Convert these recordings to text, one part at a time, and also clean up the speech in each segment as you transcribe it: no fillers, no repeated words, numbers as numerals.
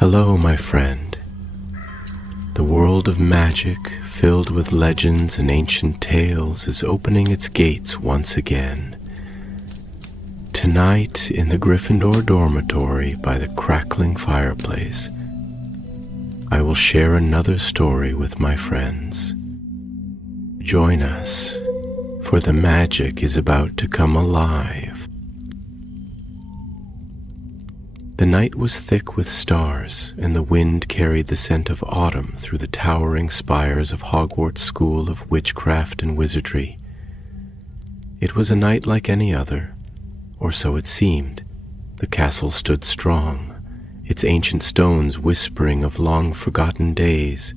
Hello, my friend. The world of magic, filled with legends and ancient tales, is opening its gates once again. Tonight, in the Gryffindor dormitory by the crackling fireplace, I will share another story with my friends. Join us, for the magic is about to come alive. The night was thick with stars, and the wind carried the scent of autumn through the towering spires of Hogwarts School of Witchcraft and Wizardry. It was a night like any other, or so it seemed. The castle stood strong, its ancient stones whispering of long-forgotten days,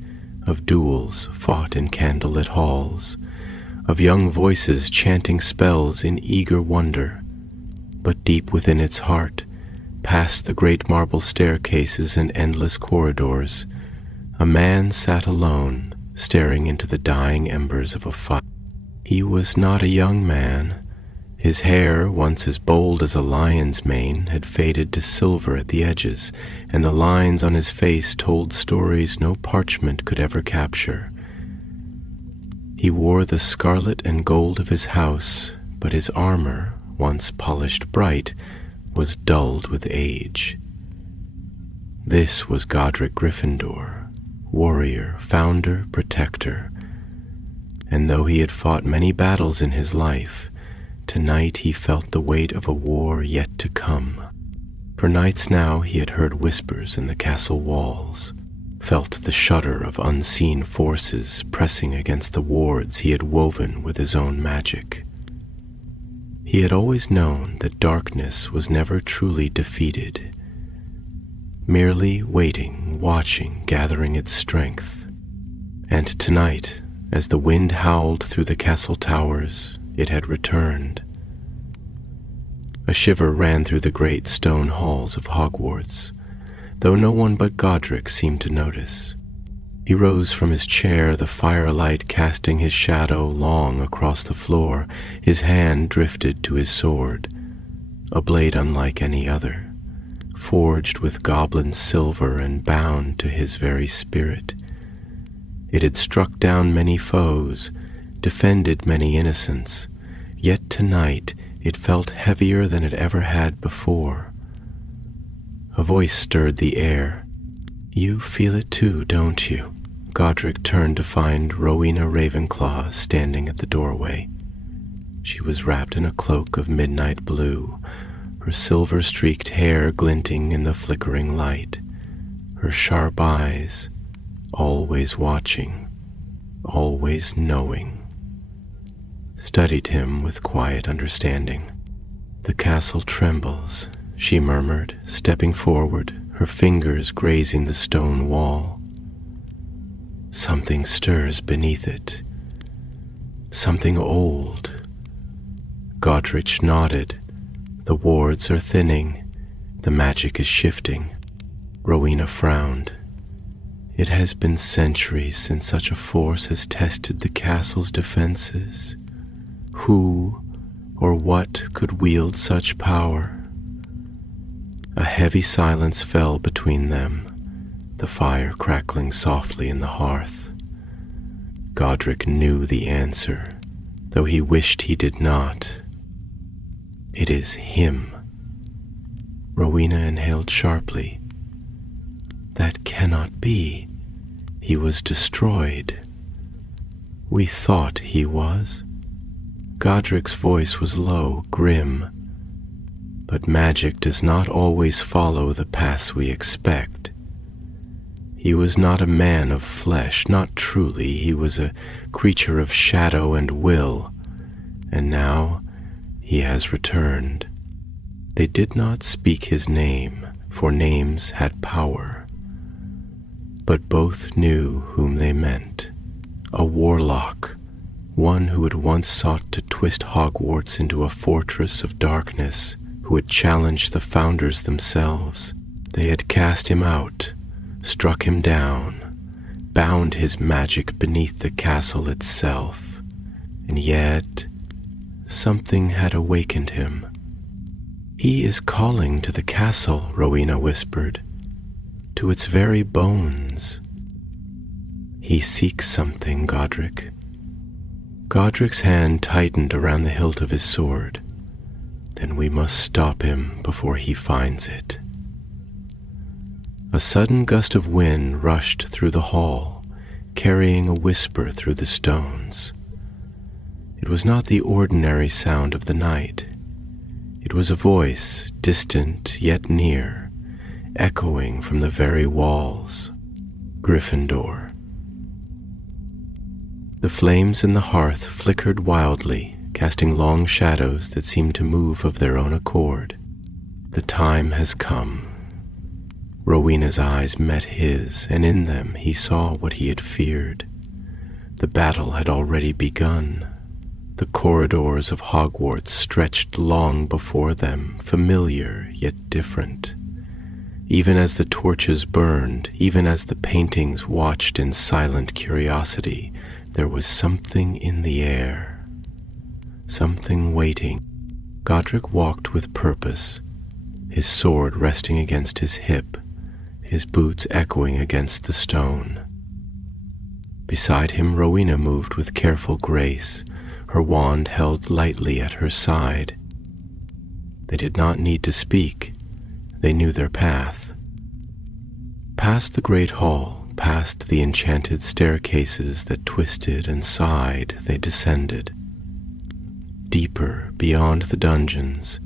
of duels fought in candlelit halls, of young voices chanting spells in eager wonder. But deep within its heart, past the great marble staircases and endless corridors, a man sat alone, staring into the dying embers of a fire. He was not a young man. His hair, once as bold as a lion's mane, had faded to silver at the edges, and the lines on his face told stories no parchment could ever capture. He wore the scarlet and gold of his house, but his armor, once polished bright, was dulled with age. This was Godric Gryffindor, warrior, founder, protector. And though he had fought many battles in his life, tonight he felt the weight of a war yet to come. For nights now he had heard whispers in the castle walls, felt the shudder of unseen forces pressing against the wards he had woven with his own magic. He had always known that darkness was never truly defeated, merely waiting, watching, gathering its strength. And tonight, as the wind howled through the castle towers, it had returned. A shiver ran through the great stone halls of Hogwarts, though no one but Godric seemed to notice. He rose from his chair, the firelight casting his shadow long across the floor. His hand drifted to his sword, a blade unlike any other, forged with goblin silver and bound to his very spirit. It had struck down many foes, defended many innocents, yet tonight it felt heavier than it ever had before. A voice stirred the air. "You feel it too, don't you?" Godric turned to find Rowena Ravenclaw standing at the doorway. She was wrapped in a cloak of midnight blue, her silver-streaked hair glinting in the flickering light, her sharp eyes, always watching, always knowing, studied him with quiet understanding. "The castle trembles," she murmured, stepping forward, her fingers grazing the stone wall. "Something stirs beneath it. Something old." Godric nodded. "The wards are thinning. The magic is shifting." Rowena frowned. "It has been centuries since such a force has tested the castle's defenses. Who or what could wield such power?" A heavy silence fell between them, the fire crackling softly in the hearth. Godric knew the answer, though he wished he did not. "It is him." Rowena inhaled sharply. "That cannot be. He was destroyed." "We thought he was." Godric's voice was low, grim. "But magic does not always follow the paths we expect. He was not a man of flesh, not truly. He was a creature of shadow and will, and now he has returned." They did not speak his name, for names had power, but both knew whom they meant. A warlock, one who had once sought to twist Hogwarts into a fortress of darkness, who had challenged the founders themselves. They had cast him out, struck him down, bound his magic beneath the castle itself, and yet something had awakened him. "He is calling to the castle," Rowena whispered. to its very bones. He seeks something, Godric. Godric's hand tightened around the hilt of his sword. Then we must stop him before he finds it. A sudden gust of wind rushed through the hall, carrying a whisper through the stones. It was not the ordinary sound of the night. It was a voice, distant yet near, echoing from the very walls. Gryffindor. The flames in the hearth flickered wildly, casting long shadows that seemed to move of their own accord. The time has come. Rowena's eyes met his, and in them he saw what he had feared. The battle had already begun. The corridors of Hogwarts stretched long before them, familiar yet different. Even as the torches burned, even as the paintings watched in silent curiosity, there was something in the air, something waiting. Godric walked with purpose, his sword resting against his hip, his boots echoing against the stone. Beside him, Rowena moved with careful grace, her wand held lightly at her side. They did not need to speak. They knew their path. Past the great hall, past the enchanted staircases that twisted and sighed, they descended. Deeper beyond the dungeons,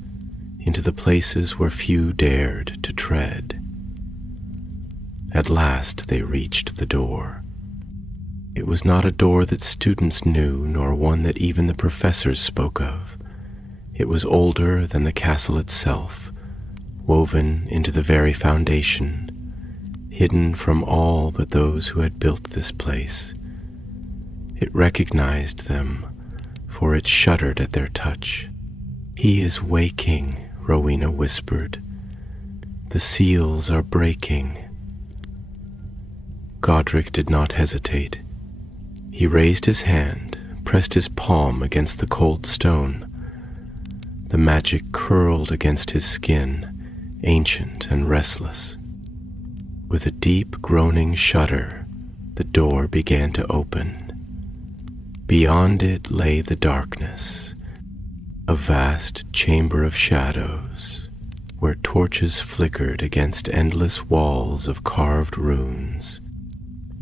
into the places where few dared to tread. At last they reached the door. It was not a door that students knew, nor one that even the professors spoke of. It was older than the castle itself, woven into the very foundation, hidden from all but those who had built this place. It recognized them, for it shuddered at their touch. "He is waking," Rowena whispered. "The seals are breaking." Godric did not hesitate. He raised his hand, pressed his palm against the cold stone. The magic curled against his skin, ancient and restless. With a deep groaning shudder, the door began to open. Beyond it lay the darkness, a vast chamber of shadows, where torches flickered against endless walls of carved runes.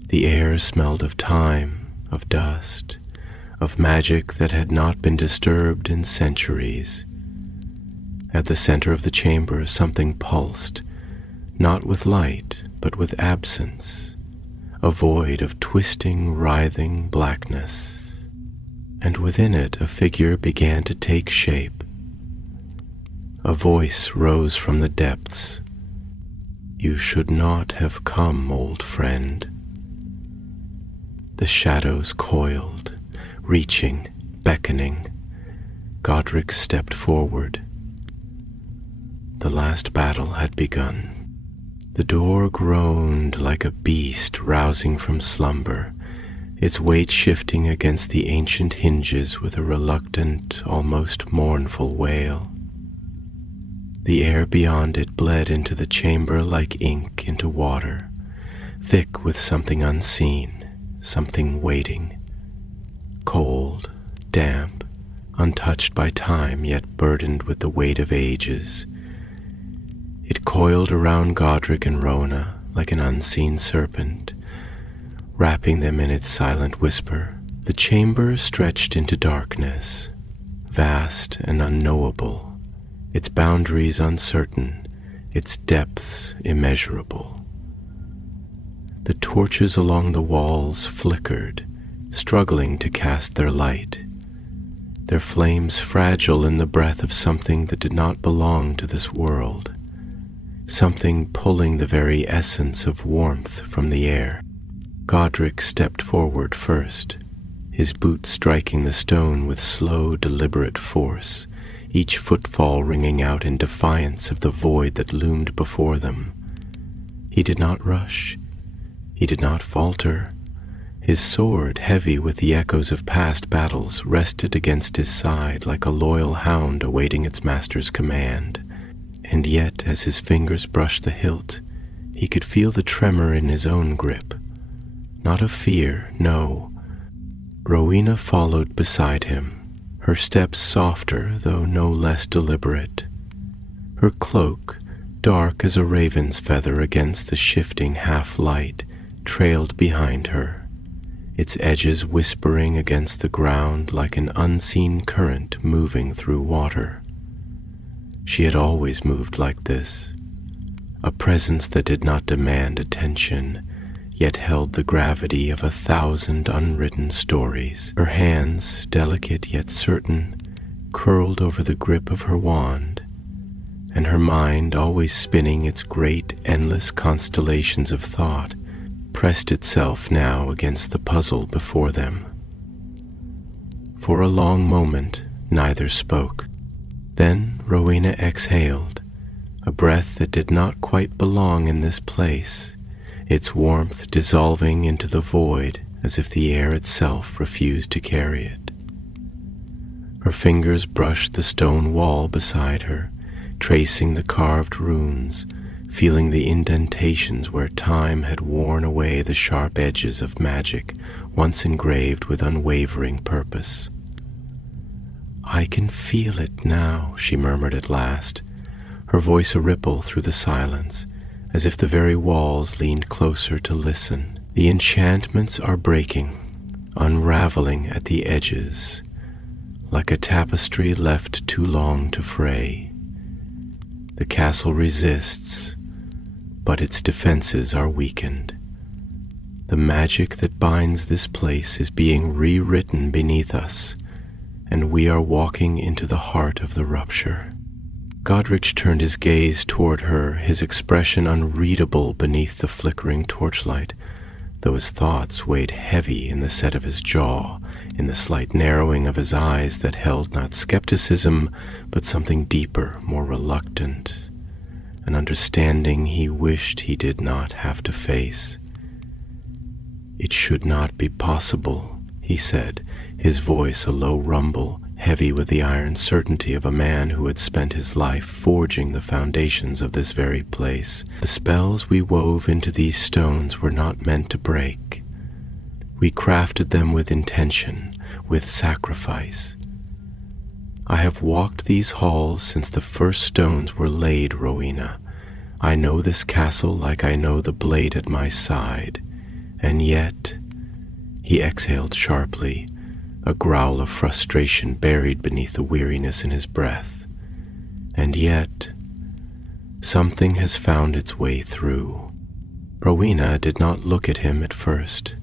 The air smelled of time, of dust, of magic that had not been disturbed in centuries. At the center of the chamber, something pulsed, not with light, but with absence, a void of twisting, writhing blackness. And within it, a figure began to take shape. A voice rose from the depths. "You should not have come, old friend." The shadows coiled, reaching, beckoning. Godric stepped forward. The last battle had begun. The door groaned like a beast rousing from slumber, its weight shifting against the ancient hinges with a reluctant, almost mournful wail. The air beyond it bled into the chamber like ink into water, thick with something unseen, something waiting, cold, damp, untouched by time, yet burdened with the weight of ages. It coiled around Godric and Rowena like an unseen serpent, wrapping them in its silent whisper. The chamber stretched into darkness, vast and unknowable, its boundaries uncertain, its depths immeasurable. The torches along the walls flickered, struggling to cast their light, their flames fragile in the breath of something that did not belong to this world, something pulling the very essence of warmth from the air. Godric stepped forward first, his boots striking the stone with slow, deliberate force, each footfall ringing out in defiance of the void that loomed before them. He did not rush. He did not falter. His sword, heavy with the echoes of past battles, rested against his side like a loyal hound awaiting its master's command. And yet, as his fingers brushed the hilt, He could feel the tremor in his own grip. Not of fear, no. Rowena followed beside him, her steps softer though no less deliberate. Her cloak, dark as a raven's feather against the shifting half-light, trailed behind her, its edges whispering against the ground like an unseen current moving through water. She had always moved like this, a presence that did not demand attention, yet held the gravity of 1,000 unwritten stories. Her hands, delicate yet certain, curled over the grip of her wand, and her mind, always spinning its great, endless constellations of thought, pressed itself now against the puzzle before them. For a long moment, neither spoke. Then Rowena exhaled, a breath that did not quite belong in this place, its warmth dissolving into the void as if the air itself refused to carry it. Her fingers brushed the stone wall beside her, tracing the carved runes, feeling the indentations where time had worn away the sharp edges of magic once engraved with unwavering purpose. "I can feel it now," she murmured at last, her voice a ripple through the silence, as if the very walls leaned closer to listen. "The enchantments are breaking, unraveling at the edges, like a tapestry left too long to fray. The castle resists, but its defenses are weakened. The magic that binds this place is being rewritten beneath us, and we are walking into the heart of the rupture." Godric turned his gaze toward her, his expression unreadable beneath the flickering torchlight, though his thoughts weighed heavy in the set of his jaw, in the slight narrowing of his eyes that held not skepticism, but something deeper, more reluctant, an understanding he wished he did not have to face. "It should not be possible," he said, his voice a low rumble, heavy with the iron certainty of a man who had spent his life forging the foundations of this very place. "The spells we wove into these stones were not meant to break. We crafted them with intention, with sacrifice. I have walked these halls since the first stones were laid, Rowena. I know this castle like I know the blade at my side. And yet," he exhaled sharply, a growl of frustration buried beneath the weariness in his breath, "and yet, something has found its way through." Rowena did not look at him at first,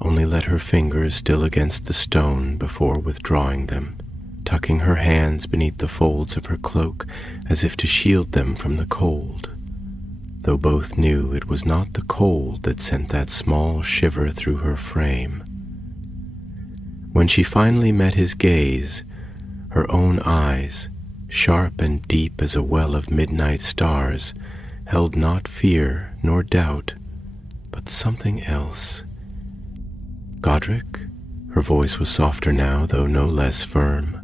only let her fingers still against the stone before withdrawing them, tucking her hands beneath the folds of her cloak as if to shield them from the cold, though both knew it was not the cold that sent that small shiver through her frame. When she finally met his gaze, her own eyes, sharp and deep as a well of midnight stars, held not fear nor doubt, but something else. "Godric?" Her voice was softer now, though no less firm.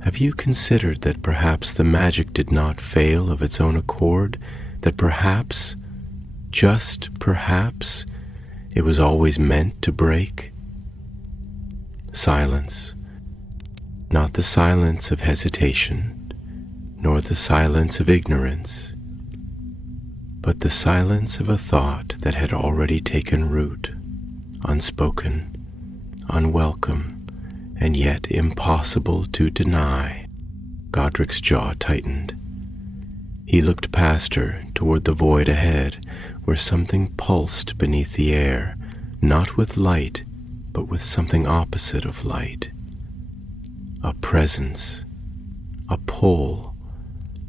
"Have you considered that perhaps the magic did not fail of its own accord, that perhaps, just perhaps, it was always meant to break?" Silence. Not the silence of hesitation, nor the silence of ignorance, but the silence of a thought that had already taken root, unspoken, unwelcome, and yet impossible to deny. Godric's jaw tightened. He looked past her toward the void ahead, where something pulsed beneath the air, not with light, but with something opposite of light. A presence, a pull,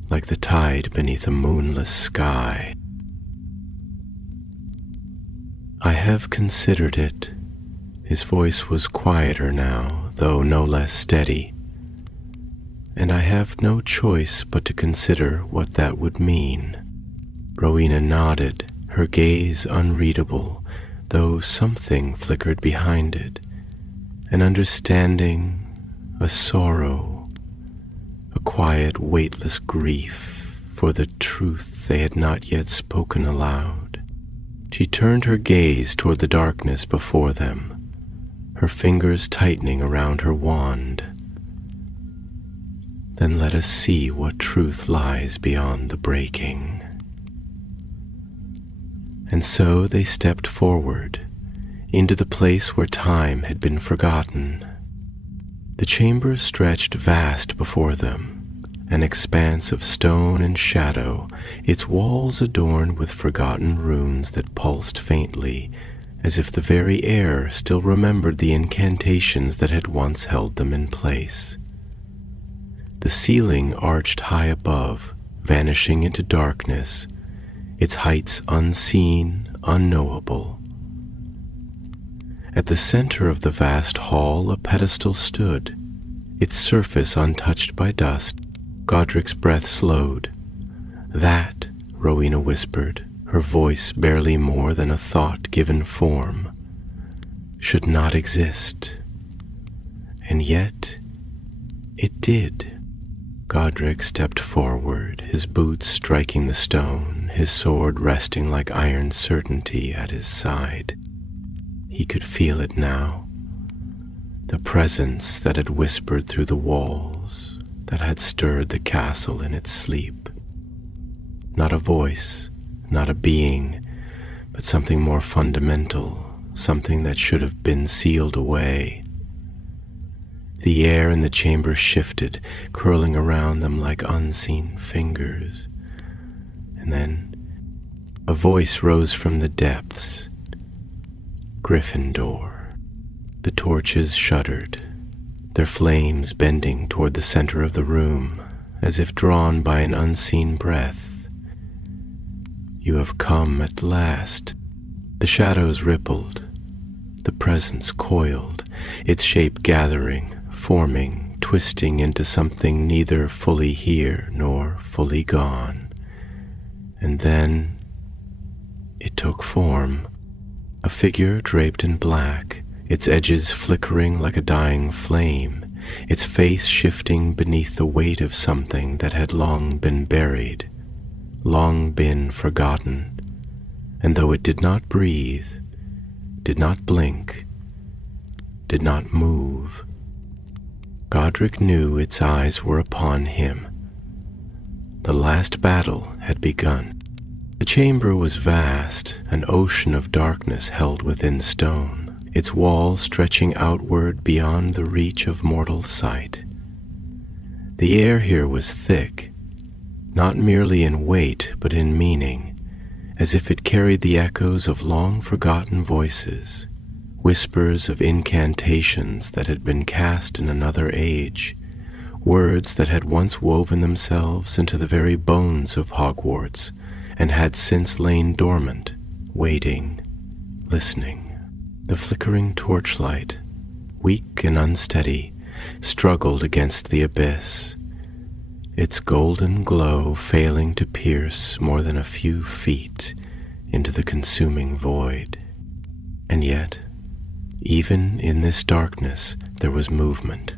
like the tide beneath a moonless sky. "I have considered it." His voice was quieter now, though no less steady. "And I have no choice but to consider what that would mean." Rowena nodded, her gaze unreadable, though something flickered behind it, an understanding, a sorrow, a quiet, weightless grief for the truth they had not yet spoken aloud. She turned her gaze toward the darkness before them, her fingers tightening around her wand. Then let us see what truth lies beyond the breaking. And so they stepped forward into the place where time had been forgotten. The chamber stretched vast before them, an expanse of stone and shadow, its walls adorned with forgotten runes that pulsed faintly, as if the very air still remembered the incantations that had once held them in place. The ceiling arched high above, vanishing into darkness, its heights unseen, unknowable. At the center of the vast hall, a pedestal stood, its surface untouched by dust. Godric's breath slowed. "That," Rowena whispered, her voice barely more than a thought given form, "should not exist." And yet, it did. Godric stepped forward, his boots striking the stone, his sword resting like iron certainty at his side. He could feel it now, the presence that had whispered through the walls, that had stirred the castle in its sleep. Not a voice, not a being, but something more fundamental, something that should have been sealed away. The air in the chamber shifted, curling around them like unseen fingers. And then a voice rose from the depths. Gryffindor. The torches shuddered, their flames bending toward the center of the room, as if drawn by an unseen breath. "You have come at last." The shadows rippled, the presence coiled, its shape gathering, forming, twisting into something neither fully here nor fully gone. And then it took form, a figure draped in black, its edges flickering like a dying flame, its face shifting beneath the weight of something that had long been buried, long been forgotten. And though it did not breathe, did not blink, did not move, Godric knew its eyes were upon him. The last battle had begun. The chamber was vast, an ocean of darkness held within stone, its walls stretching outward beyond the reach of mortal sight. The air here was thick, not merely in weight but in meaning, as if it carried the echoes of long-forgotten voices, whispers of incantations that had been cast in another age, words that had once woven themselves into the very bones of Hogwarts and had since lain dormant, waiting, listening. The flickering torchlight, weak and unsteady, struggled against the abyss, its golden glow failing to pierce more than a few feet into the consuming void. And yet, even in this darkness, there was movement.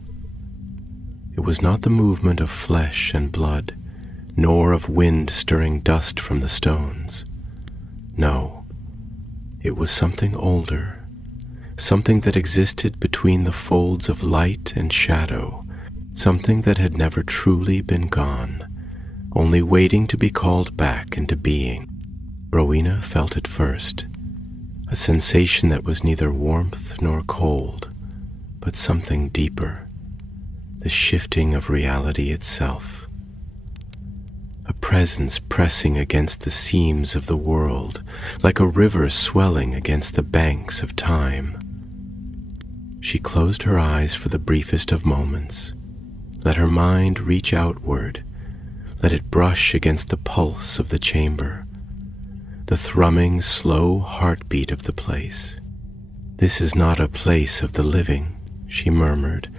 It was not the movement of flesh and blood, nor of wind stirring dust from the stones. No, it was something older, something that existed between the folds of light and shadow, something that had never truly been gone, only waiting to be called back into being. Rowena felt it first, a sensation that was neither warmth nor cold, but something deeper, the shifting of reality itself. A presence pressing against the seams of the world, like a river swelling against the banks of time. She closed her eyes for the briefest of moments. Let her mind reach outward. Let it brush against the pulse of the chamber, the thrumming, slow heartbeat of the place. "This is not a place of the living," she murmured,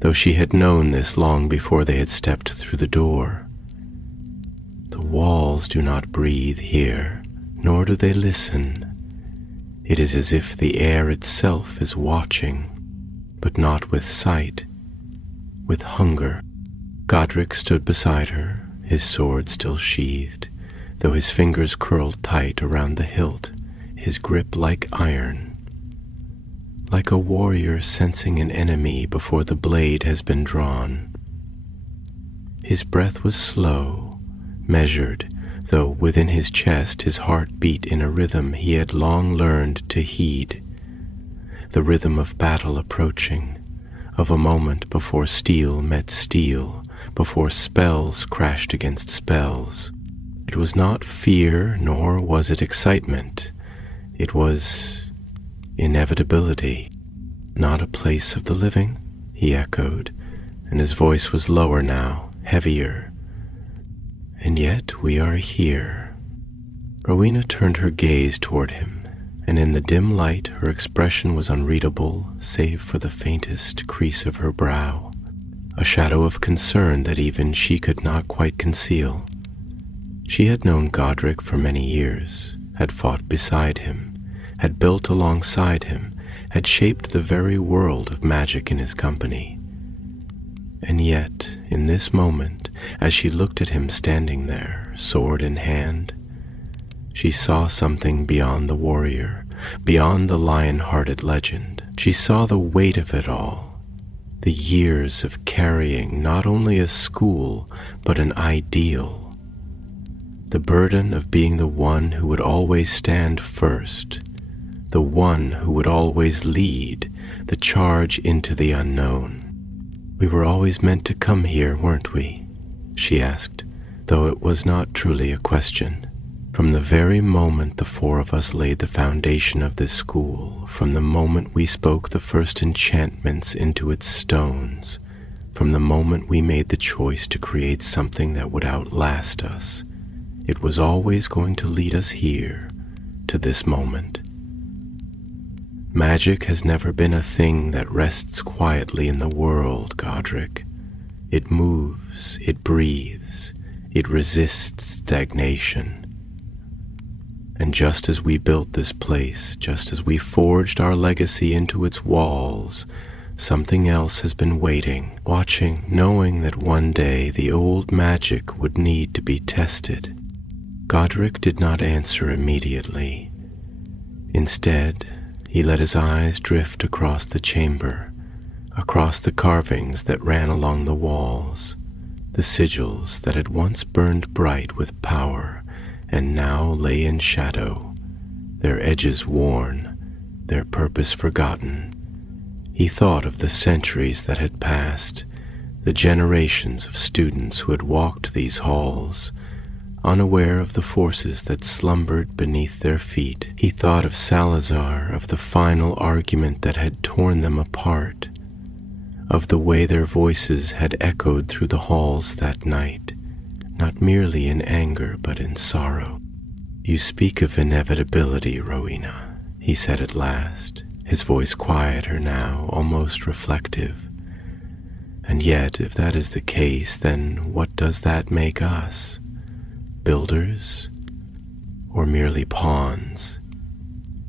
though she had known this long before they had stepped through the door. "The walls do not breathe here, nor do they listen. It is as if the air itself is watching, but not with sight, with hunger." Godric stood beside her, his sword still sheathed, though his fingers curled tight around the hilt, his grip like iron. Like a warrior sensing an enemy before the blade has been drawn. His breath was slow, measured, though within his chest his heart beat in a rhythm he had long learned to heed. The rhythm of battle approaching, of a moment before steel met steel, before spells crashed against spells. It was not fear, nor was it excitement. It was inevitability. Not a place of the living, he echoed, and his voice was lower now, heavier. And yet we are here. Rowena turned her gaze toward him, and in the dim light her expression was unreadable save for the faintest crease of her brow, a shadow of concern that even she could not quite conceal. She had known Godric for many years, had fought beside him, had built alongside him, had shaped the very world of magic in his company. And yet, in this moment, as she looked at him standing there, sword in hand, she saw something beyond the warrior, beyond the lion-hearted legend. She saw the weight of it all, the years of carrying not only a school, but an ideal. The burden of being the one who would always stand first, the one who would always lead the charge into the unknown. "We were always meant to come here, weren't we?" she asked, though it was not truly a question. From the very moment the four of us laid the foundation of this school, from the moment we spoke the first enchantments into its stones, from the moment we made the choice to create something that would outlast us, it was always going to lead us here, to this moment. Magic has never been a thing that rests quietly in the world, Godric. It moves, it breathes, it resists stagnation. And just as we built this place, just as we forged our legacy into its walls, something else has been waiting, watching, knowing that one day the old magic would need to be tested. Godric did not answer immediately. Instead, he let his eyes drift across the chamber, across the carvings that ran along the walls, the sigils that had once burned bright with power and now lay in shadow, their edges worn, their purpose forgotten. He thought of the centuries that had passed, the generations of students who had walked these halls, unaware of the forces that slumbered beneath their feet. He thought of Salazar, of the final argument that had torn them apart, of the way their voices had echoed through the halls that night, not merely in anger but in sorrow. "You speak of inevitability, Rowena," he said at last, his voice quieter now, almost reflective. "And yet, if that is the case, then what does that make us? Builders, or merely pawns?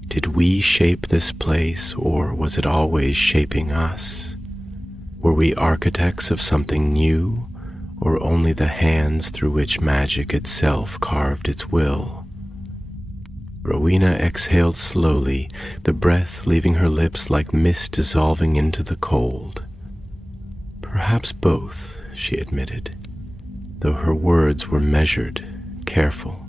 Did we shape this place, or was it always shaping us? Were we architects of something new, or only the hands through which magic itself carved its will?" Rowena exhaled slowly, the breath leaving her lips like mist dissolving into the cold. "Perhaps both," she admitted, though her words were measured, careful.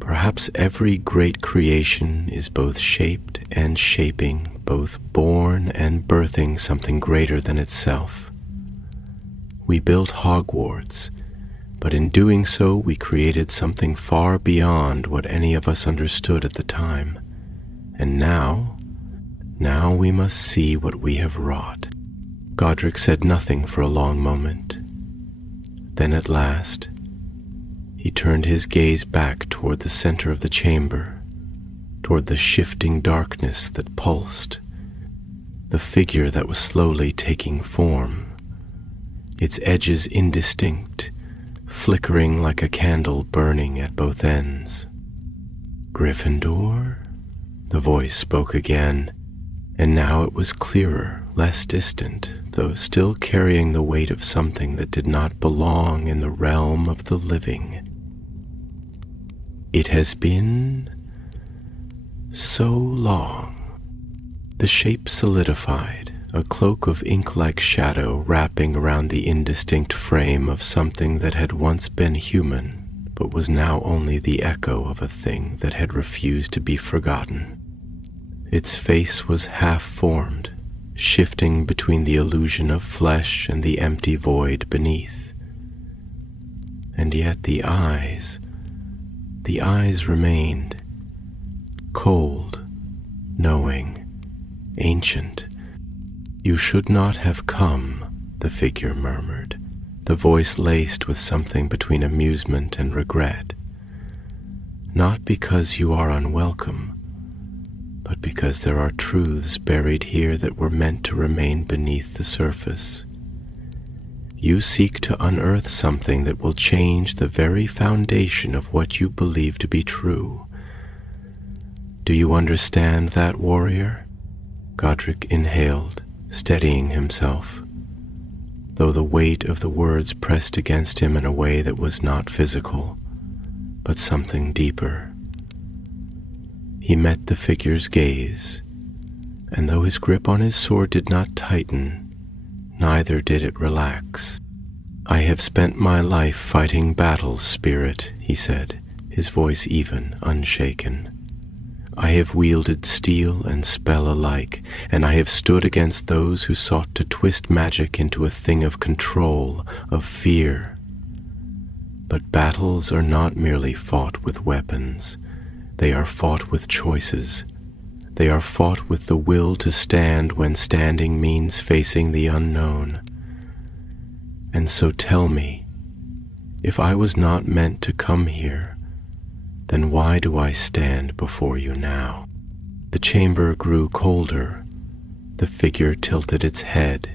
"Perhaps every great creation is both shaped and shaping, both born and birthing something greater than itself. We built Hogwarts, but in doing so we created something far beyond what any of us understood at the time. And now we must see what we have wrought." Godric said nothing for a long moment. Then at last, he turned his gaze back toward the center of the chamber, toward the shifting darkness that pulsed, the figure that was slowly taking form, its edges indistinct, flickering like a candle burning at both ends. "Gryffindor?" The voice spoke again, and now it was clearer, less distant, though still carrying the weight of something that did not belong in the realm of the living. It has been so long. The shape solidified, a cloak of ink-like shadow wrapping around the indistinct frame of something that had once been human, but was now only the echo of a thing that had refused to be forgotten. Its face was half-formed, shifting between the illusion of flesh and the empty void beneath. And yet the eyes remained, cold, knowing, ancient. "You should not have come," the figure murmured, the voice laced with something between amusement and regret. "Not because you are unwelcome, but because there are truths buried here that were meant to remain beneath the surface. You seek to unearth something that will change the very foundation of what you believe to be true. Do you understand that, warrior?" Godric inhaled, steadying himself, though the weight of the words pressed against him in a way that was not physical, but something deeper. He met the figure's gaze, and though his grip on his sword did not tighten, neither did it relax. "I have spent my life fighting battles, spirit," he said, his voice even, unshaken. "I have wielded steel and spell alike, and I have stood against those who sought to twist magic into a thing of control, of fear. But battles are not merely fought with weapons. They are fought with choices. They are fought with the will to stand when standing means facing the unknown. And so tell me, if I was not meant to come here, then why do I stand before you now?" The chamber grew colder. The figure tilted its head,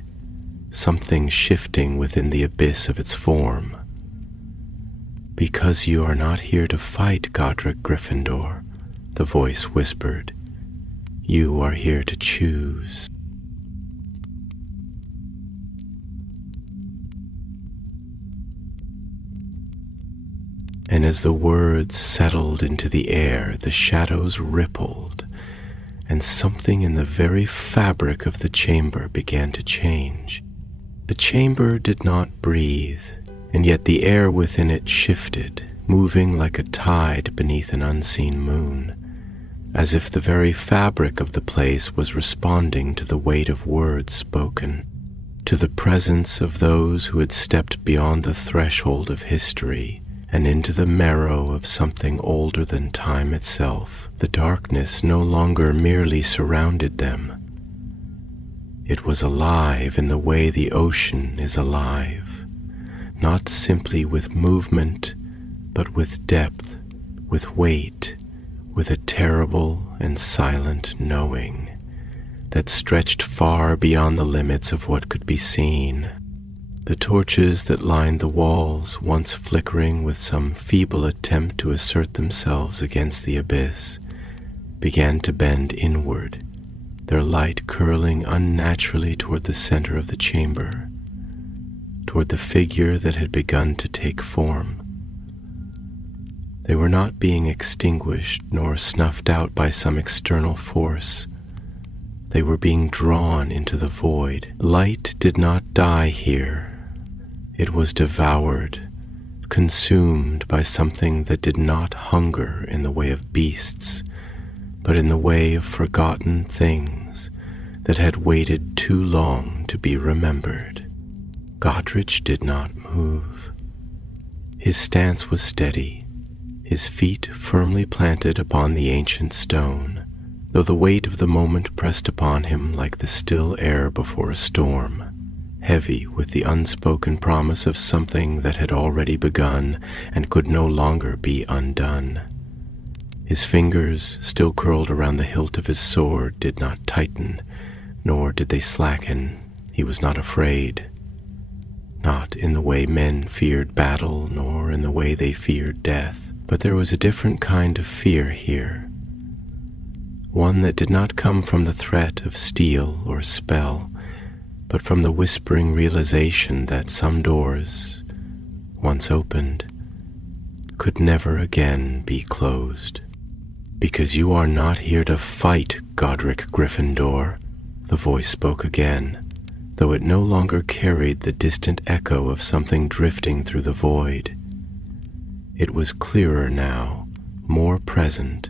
something shifting within the abyss of its form. "Because you are not here to fight, Godric Gryffindor," the voice whispered. "You are here to choose." And as the words settled into the air, the shadows rippled, and something in the very fabric of the chamber began to change. The chamber did not breathe, and yet the air within it shifted, moving like a tide beneath an unseen moon, as if the very fabric of the place was responding to the weight of words spoken, to the presence of those who had stepped beyond the threshold of history and into the marrow of something older than time itself. The darkness no longer merely surrounded them. It was alive in the way the ocean is alive, not simply with movement, but with depth, with weight, with a terrible and silent knowing that stretched far beyond the limits of what could be seen. The torches that lined the walls, once flickering with some feeble attempt to assert themselves against the abyss, began to bend inward, their light curling unnaturally toward the center of the chamber, toward the figure that had begun to take form. They were not being extinguished nor snuffed out by some external force. They were being drawn into the void. Light did not die here. It was devoured, consumed by something that did not hunger in the way of beasts, but in the way of forgotten things that had waited too long to be remembered. Godric did not move. His stance was steady, his feet firmly planted upon the ancient stone, though the weight of the moment pressed upon him like the still air before a storm, heavy with the unspoken promise of something that had already begun and could no longer be undone. His fingers, still curled around the hilt of his sword, did not tighten, nor did they slacken. He was not afraid. Not in the way men feared battle, nor in the way they feared death, but there was a different kind of fear here, one that did not come from the threat of steel or spell, but from the whispering realization that some doors, once opened, could never again be closed. Because you are not here to fight, Godric Gryffindor, the voice spoke again, though it no longer carried the distant echo of something drifting through the void. It was clearer now, more present,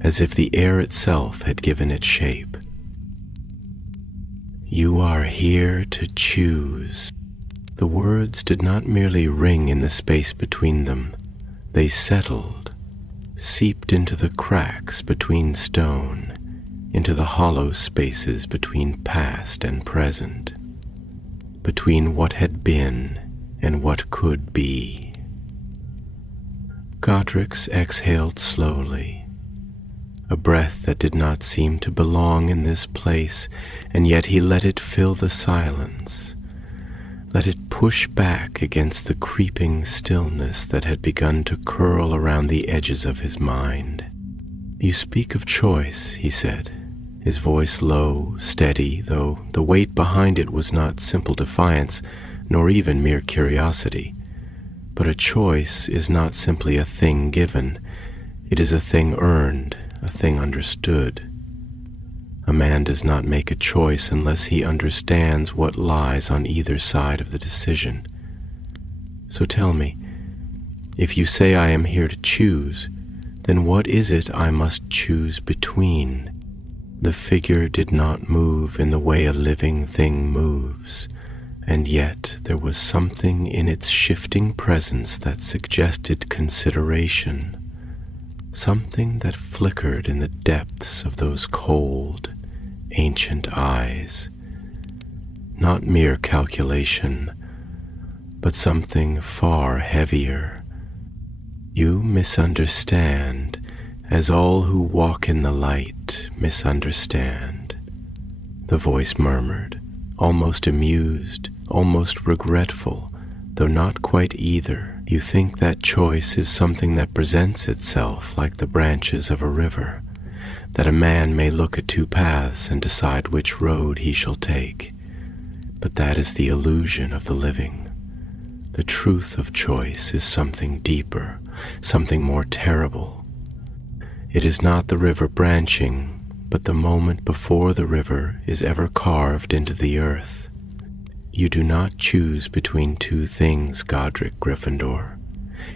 as if the air itself had given it shape. You are here to choose. The words did not merely ring in the space between them. They settled, seeped into the cracks between stone, into the hollow spaces between past and present, between what had been and what could be. Godric's exhaled slowly, a breath that did not seem to belong in this place, and yet he let it fill the silence, let it push back against the creeping stillness that had begun to curl around the edges of his mind. You speak of choice, he said, his voice low, steady, though the weight behind it was not simple defiance, nor even mere curiosity. But a choice is not simply a thing given. It is a thing earned, a thing understood. A man does not make a choice unless he understands what lies on either side of the decision. So tell me, if you say I am here to choose, then what is it I must choose between? The figure did not move in the way a living thing moves, and yet there was something in its shifting presence that suggested consideration, something that flickered in the depths of those cold, ancient eyes. Not mere calculation, but something far heavier. You misunderstand, as all who walk in the light misunderstand, the voice murmured, almost amused, almost regretful, though not quite either. You think that choice is something that presents itself like the branches of a river, that a man may look at two paths and decide which road he shall take. But that is the illusion of the living. The truth of choice is something deeper, something more terrible. It is not the river branching, but the moment before the river is ever carved into the earth. You do not choose between two things, Godric Gryffindor.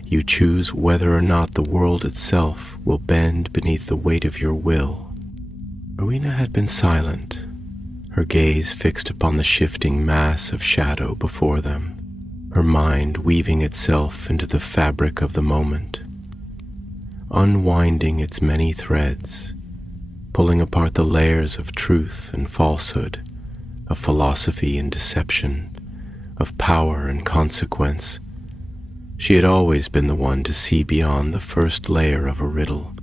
You choose whether or not the world itself will bend beneath the weight of your will. Rowena had been silent, her gaze fixed upon the shifting mass of shadow before them, her mind weaving itself into the fabric of the moment, unwinding its many threads, pulling apart the layers of truth and falsehood, of philosophy and deception, of power and consequence. She had always been the one to see beyond the first layer of a riddle,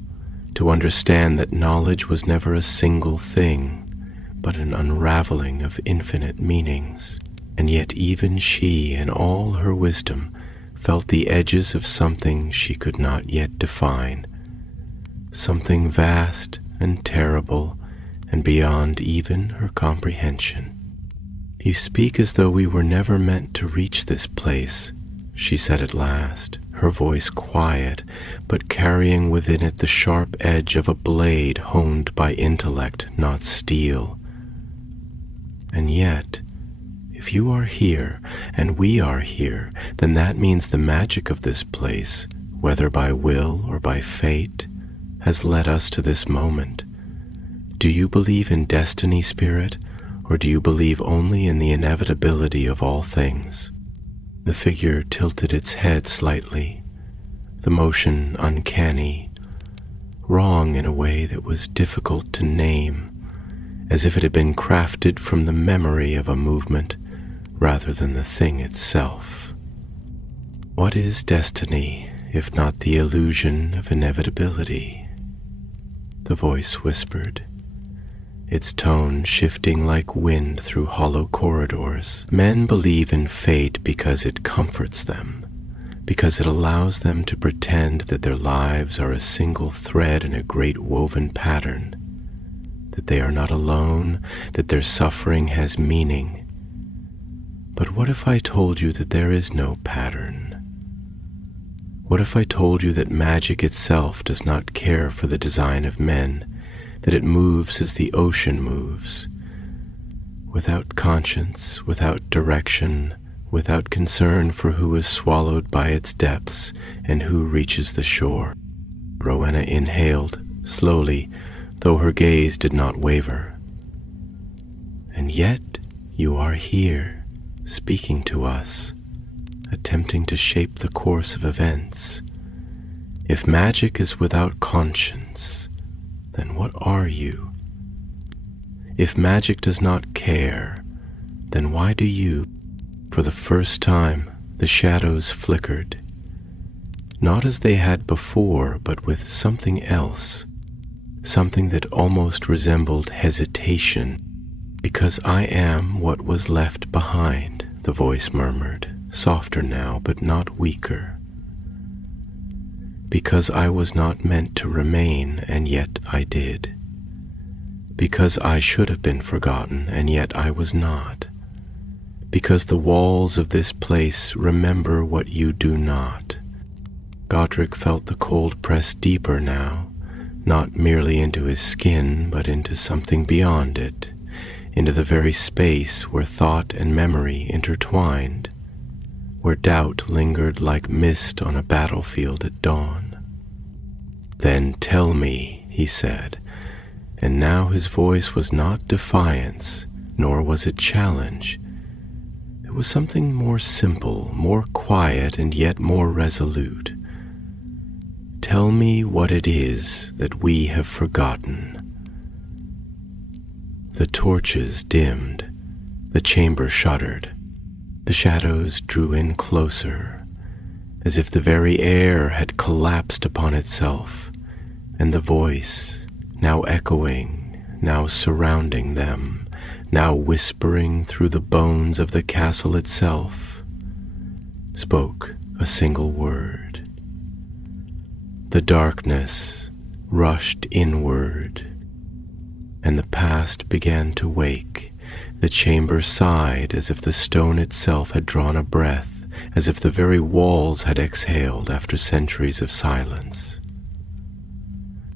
to understand that knowledge was never a single thing, but an unraveling of infinite meanings. And yet even she, in all her wisdom, felt the edges of something she could not yet define, something vast and terrible and beyond even her comprehension. You speak as though we were never meant to reach this place, she said at last, her voice quiet, but carrying within it the sharp edge of a blade honed by intellect, not steel. And yet, if you are here, and we are here, then that means the magic of this place, whether by will or by fate, has led us to this moment. Do you believe in destiny, Spirit, or do you believe only in the inevitability of all things? The figure tilted its head slightly, the motion uncanny, wrong in a way that was difficult to name, as if it had been crafted from the memory of a movement rather than the thing itself. What is destiny, if not the illusion of inevitability? The voice whispered, its tone shifting like wind through hollow corridors. Men believe in fate because it comforts them, because it allows them to pretend that their lives are a single thread in a great woven pattern, that they are not alone, that their suffering has meaning, But what if I told you that there is no pattern? What if I told you that magic itself does not care for the design of men, that it moves as the ocean moves, without conscience, without direction, without concern for who is swallowed by its depths and who reaches the shore? Rowena inhaled, slowly, though her gaze did not waver. And yet you are here, speaking to us, attempting to shape the course of events. If magic is without conscience, then what are you? If magic does not care, then why do you? For the first time, the shadows flickered, not as they had before, but with something else, something that almost resembled hesitation. Because I am what was left behind, the voice murmured, softer now, but not weaker. Because I was not meant to remain, and yet I did. Because I should have been forgotten, and yet I was not. Because the walls of this place remember what you do not. Godric felt the cold press deeper now, not merely into his skin, but into something beyond it, into the very space where thought and memory intertwined, where doubt lingered like mist on a battlefield at dawn. Then tell me, he said, and now his voice was not defiance, nor was it challenge. It was something more simple, more quiet, and yet more resolute. Tell me what it is that we have forgotten. The torches dimmed, the chamber shuddered, the shadows drew in closer, as if the very air had collapsed upon itself, and the voice, now echoing, now surrounding them, now whispering through the bones of the castle itself, spoke a single word. The darkness rushed inward, and the past began to wake. The chamber sighed as if the stone itself had drawn a breath, as if the very walls had exhaled after centuries of silence.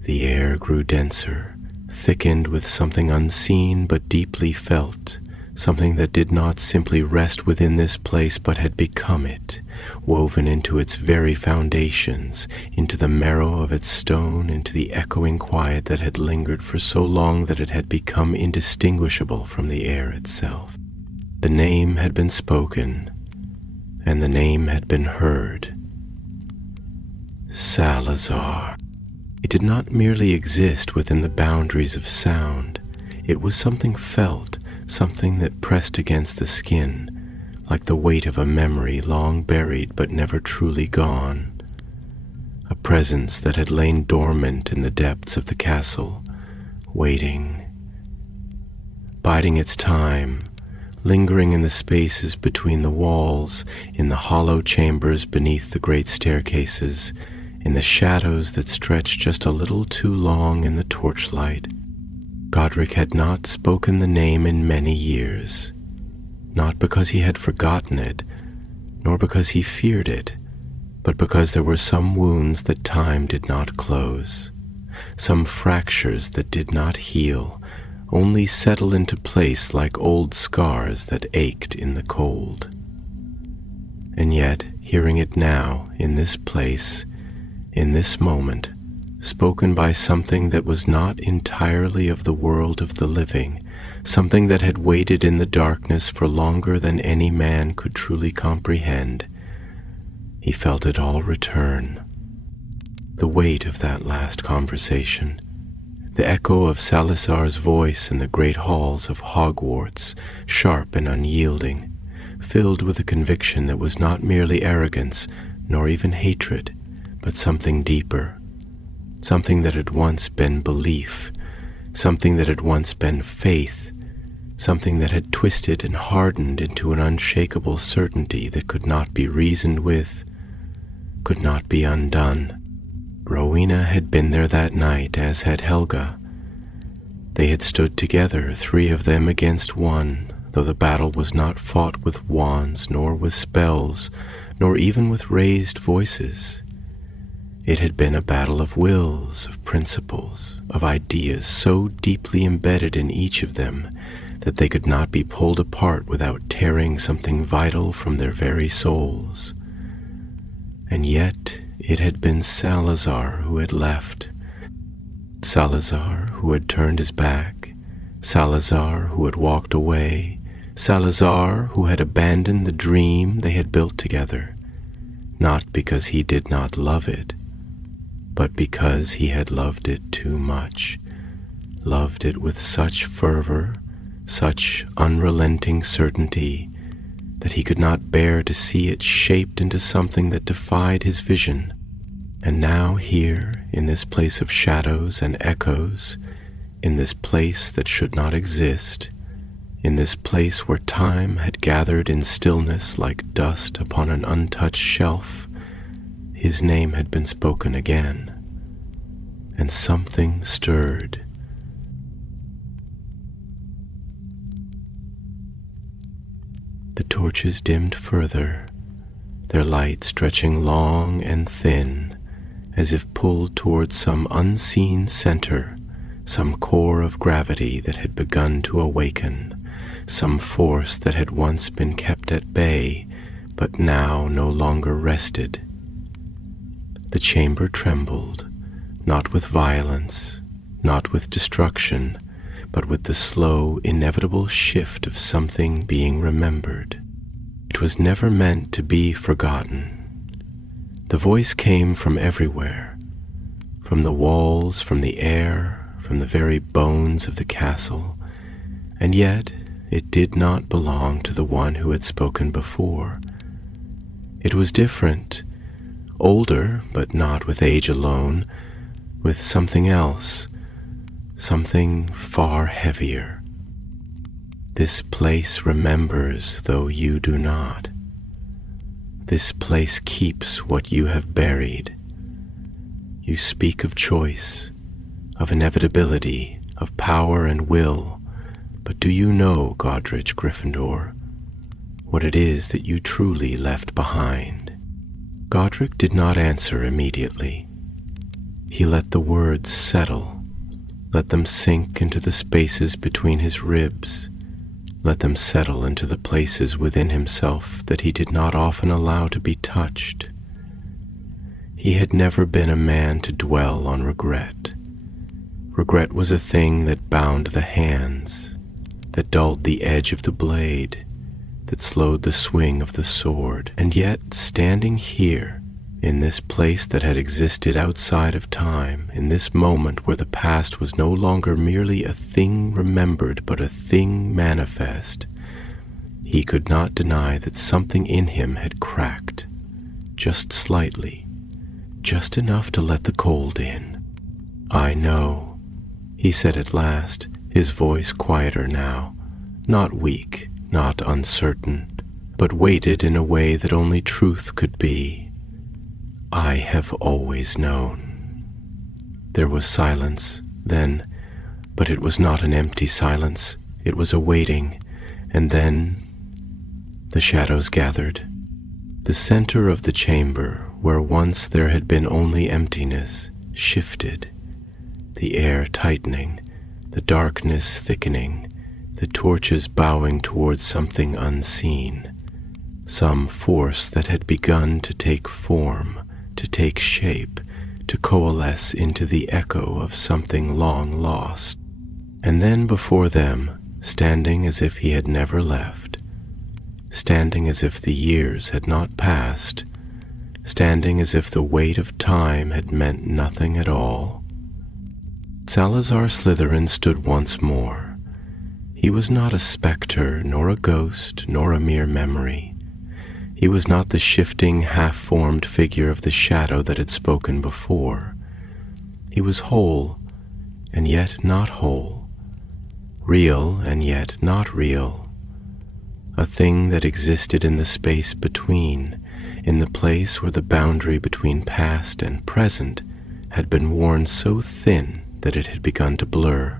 The air grew denser, thickened with something unseen but deeply felt, something that did not simply rest within this place but had become it, woven into its very foundations, into the marrow of its stone, into the echoing quiet that had lingered for so long that it had become indistinguishable from the air itself. The name had been spoken, and the name had been heard. Salazar. It did not merely exist within the boundaries of sound. It was something felt, something that pressed against the skin, like the weight of a memory long buried but never truly gone. A presence that had lain dormant in the depths of the castle, waiting, biding its time, lingering in the spaces between the walls, in the hollow chambers beneath the great staircases, in the shadows that stretched just a little too long in the torchlight. Godric had not spoken the name in many years, not because he had forgotten it, nor because he feared it, but because there were some wounds that time did not close, some fractures that did not heal, only settle into place like old scars that ached in the cold. And yet, hearing it now, in this place, in this moment, spoken by something that was not entirely of the world of the living, something that had waited in the darkness for longer than any man could truly comprehend, he felt it all return. The weight of that last conversation, the echo of Salazar's voice in the great halls of Hogwarts, sharp and unyielding, filled with a conviction that was not merely arrogance, nor even hatred, but something deeper, something that had once been belief, something that had once been faith, something that had twisted and hardened into an unshakable certainty that could not be reasoned with, could not be undone. Rowena had been there that night, as had Helga. They had stood together, three of them against one, though the battle was not fought with wands, nor with spells, nor even with raised voices. It had been a battle of wills, of principles, of ideas so deeply embedded in each of them that they could not be pulled apart without tearing something vital from their very souls. And yet it had been Salazar who had left, Salazar who had turned his back, Salazar who had walked away, Salazar who had abandoned the dream they had built together, not because he did not love it, but because he had loved it too much, loved it with such fervor, such unrelenting certainty, that he could not bear to see it shaped into something that defied his vision. And now here, in this place of shadows and echoes, in this place that should not exist, in this place where time had gathered in stillness like dust upon an untouched shelf, his name had been spoken again, and something stirred. The torches dimmed further, their light stretching long and thin, as if pulled towards some unseen center, some core of gravity that had begun to awaken, some force that had once been kept at bay, but now no longer rested. The chamber trembled, not with violence, not with destruction, but with the slow, inevitable shift of something being remembered. It was never meant to be forgotten. The voice came from everywhere, from the walls, from the air, from the very bones of the castle, and yet it did not belong to the one who had spoken before. It was different, older, but not with age alone, with something else, something far heavier. This place remembers, though you do not. This place keeps what you have buried. You speak of choice, of inevitability, of power and will, but do you know, Godric Gryffindor, what it is that you truly left behind? Godric did not answer immediately. He let the words settle, let them sink into the spaces between his ribs, let them settle into the places within himself that he did not often allow to be touched. He had never been a man to dwell on regret. Regret was a thing that bound the hands, that dulled the edge of the blade, that slowed the swing of the sword. And yet, standing here, in this place that had existed outside of time, in this moment where the past was no longer merely a thing remembered but a thing manifest, he could not deny that something in him had cracked, just slightly, just enough to let the cold in. "I know," he said at last, his voice quieter now, not weak, not uncertain, but weighted in a way that only truth could be. "I have always known." There was silence, then, but it was not an empty silence. It was a waiting, and then the shadows gathered. The center of the chamber, where once there had been only emptiness, shifted, the air tightening, the darkness thickening, the torches bowing towards something unseen, some force that had begun to take form, to take shape, to coalesce into the echo of something long lost. And then before them, standing as if he had never left, standing as if the years had not passed, standing as if the weight of time had meant nothing at all, Salazar Slytherin stood once more. He was not a specter, nor a ghost, nor a mere memory. He was not the shifting, half-formed figure of the shadow that had spoken before. He was whole, and yet not whole, real, and yet not real, a thing that existed in the space between, in the place where the boundary between past and present had been worn so thin that it had begun to blur.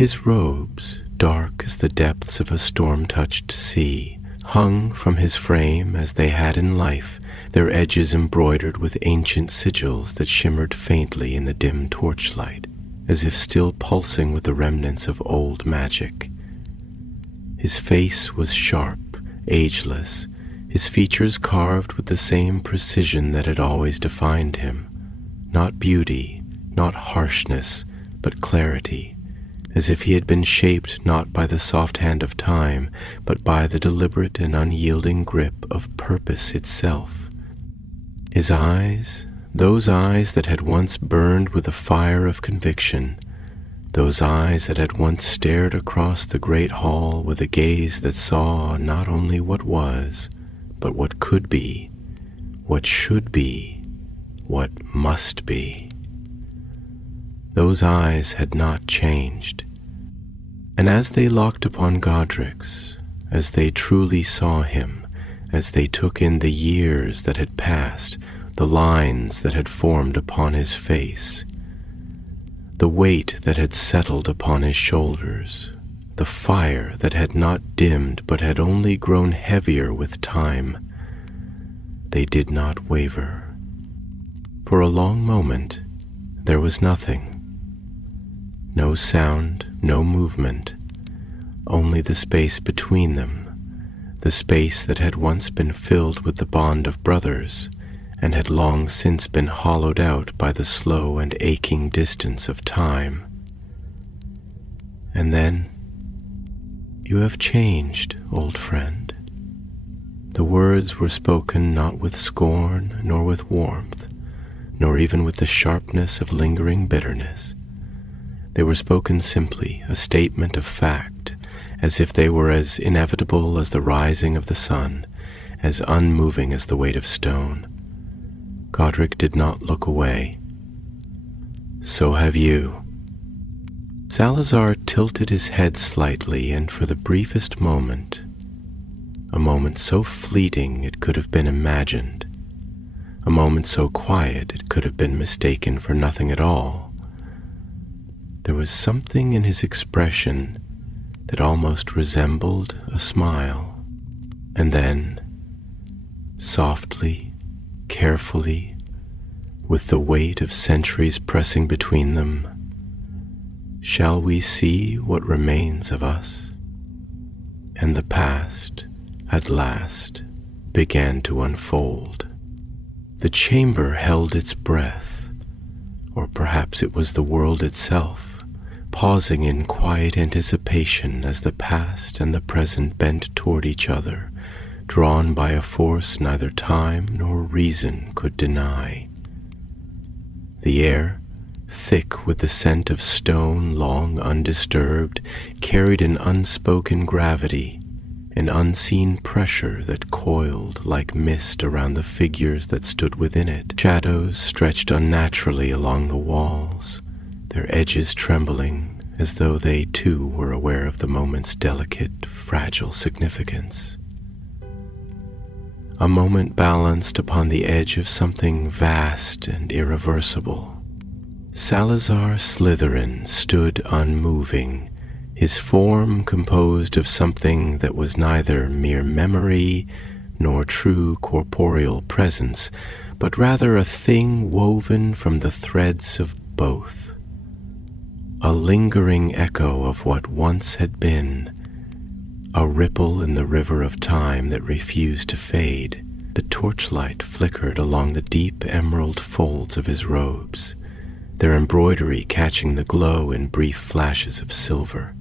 His robes, dark as the depths of a storm-touched sea, hung from his frame as they had in life, their edges embroidered with ancient sigils that shimmered faintly in the dim torchlight, as if still pulsing with the remnants of old magic. His face was sharp, ageless, his features carved with the same precision that had always defined him. Not beauty, not harshness, but clarity, as if he had been shaped not by the soft hand of time, but by the deliberate and unyielding grip of purpose itself. His eyes, those eyes that had once burned with the fire of conviction, those eyes that had once stared across the great hall with a gaze that saw not only what was, but what could be, what should be, what must be. Those eyes had not changed, and as they locked upon Godric's, as they truly saw him, as they took in the years that had passed, the lines that had formed upon his face, the weight that had settled upon his shoulders, the fire that had not dimmed but had only grown heavier with time, they did not waver. For a long moment, there was nothing. No sound, no movement, only the space between them, the space that had once been filled with the bond of brothers, and had long since been hollowed out by the slow and aching distance of time. And then, "You have changed, old friend." The words were spoken not with scorn nor with warmth, nor even with the sharpness of lingering bitterness. They were spoken simply, a statement of fact, as if they were as inevitable as the rising of the sun, as unmoving as the weight of stone. Godric did not look away. "So have you." Salazar tilted his head slightly, and for the briefest moment, a moment so fleeting it could have been imagined, a moment so quiet it could have been mistaken for nothing at all, there was something in his expression that almost resembled a smile. And then, softly, carefully, with the weight of centuries pressing between them, "Shall we see what remains of us?" And the past, at last, began to unfold. The chamber held its breath, or perhaps it was the world itself, pausing in quiet anticipation as the past and the present bent toward each other, drawn by a force neither time nor reason could deny. The air, thick with the scent of stone long undisturbed, carried an unspoken gravity, an unseen pressure that coiled like mist around the figures that stood within it. Shadows stretched unnaturally along the walls, their edges trembling as though they too were aware of the moment's delicate, fragile significance. A moment balanced upon the edge of something vast and irreversible. Salazar Slytherin stood unmoving, his form composed of something that was neither mere memory nor true corporeal presence, but rather a thing woven from the threads of both. A lingering echo of what once had been, a ripple in the river of time that refused to fade. The torchlight flickered along the deep emerald folds of his robes, their embroidery catching the glow in brief flashes of silver.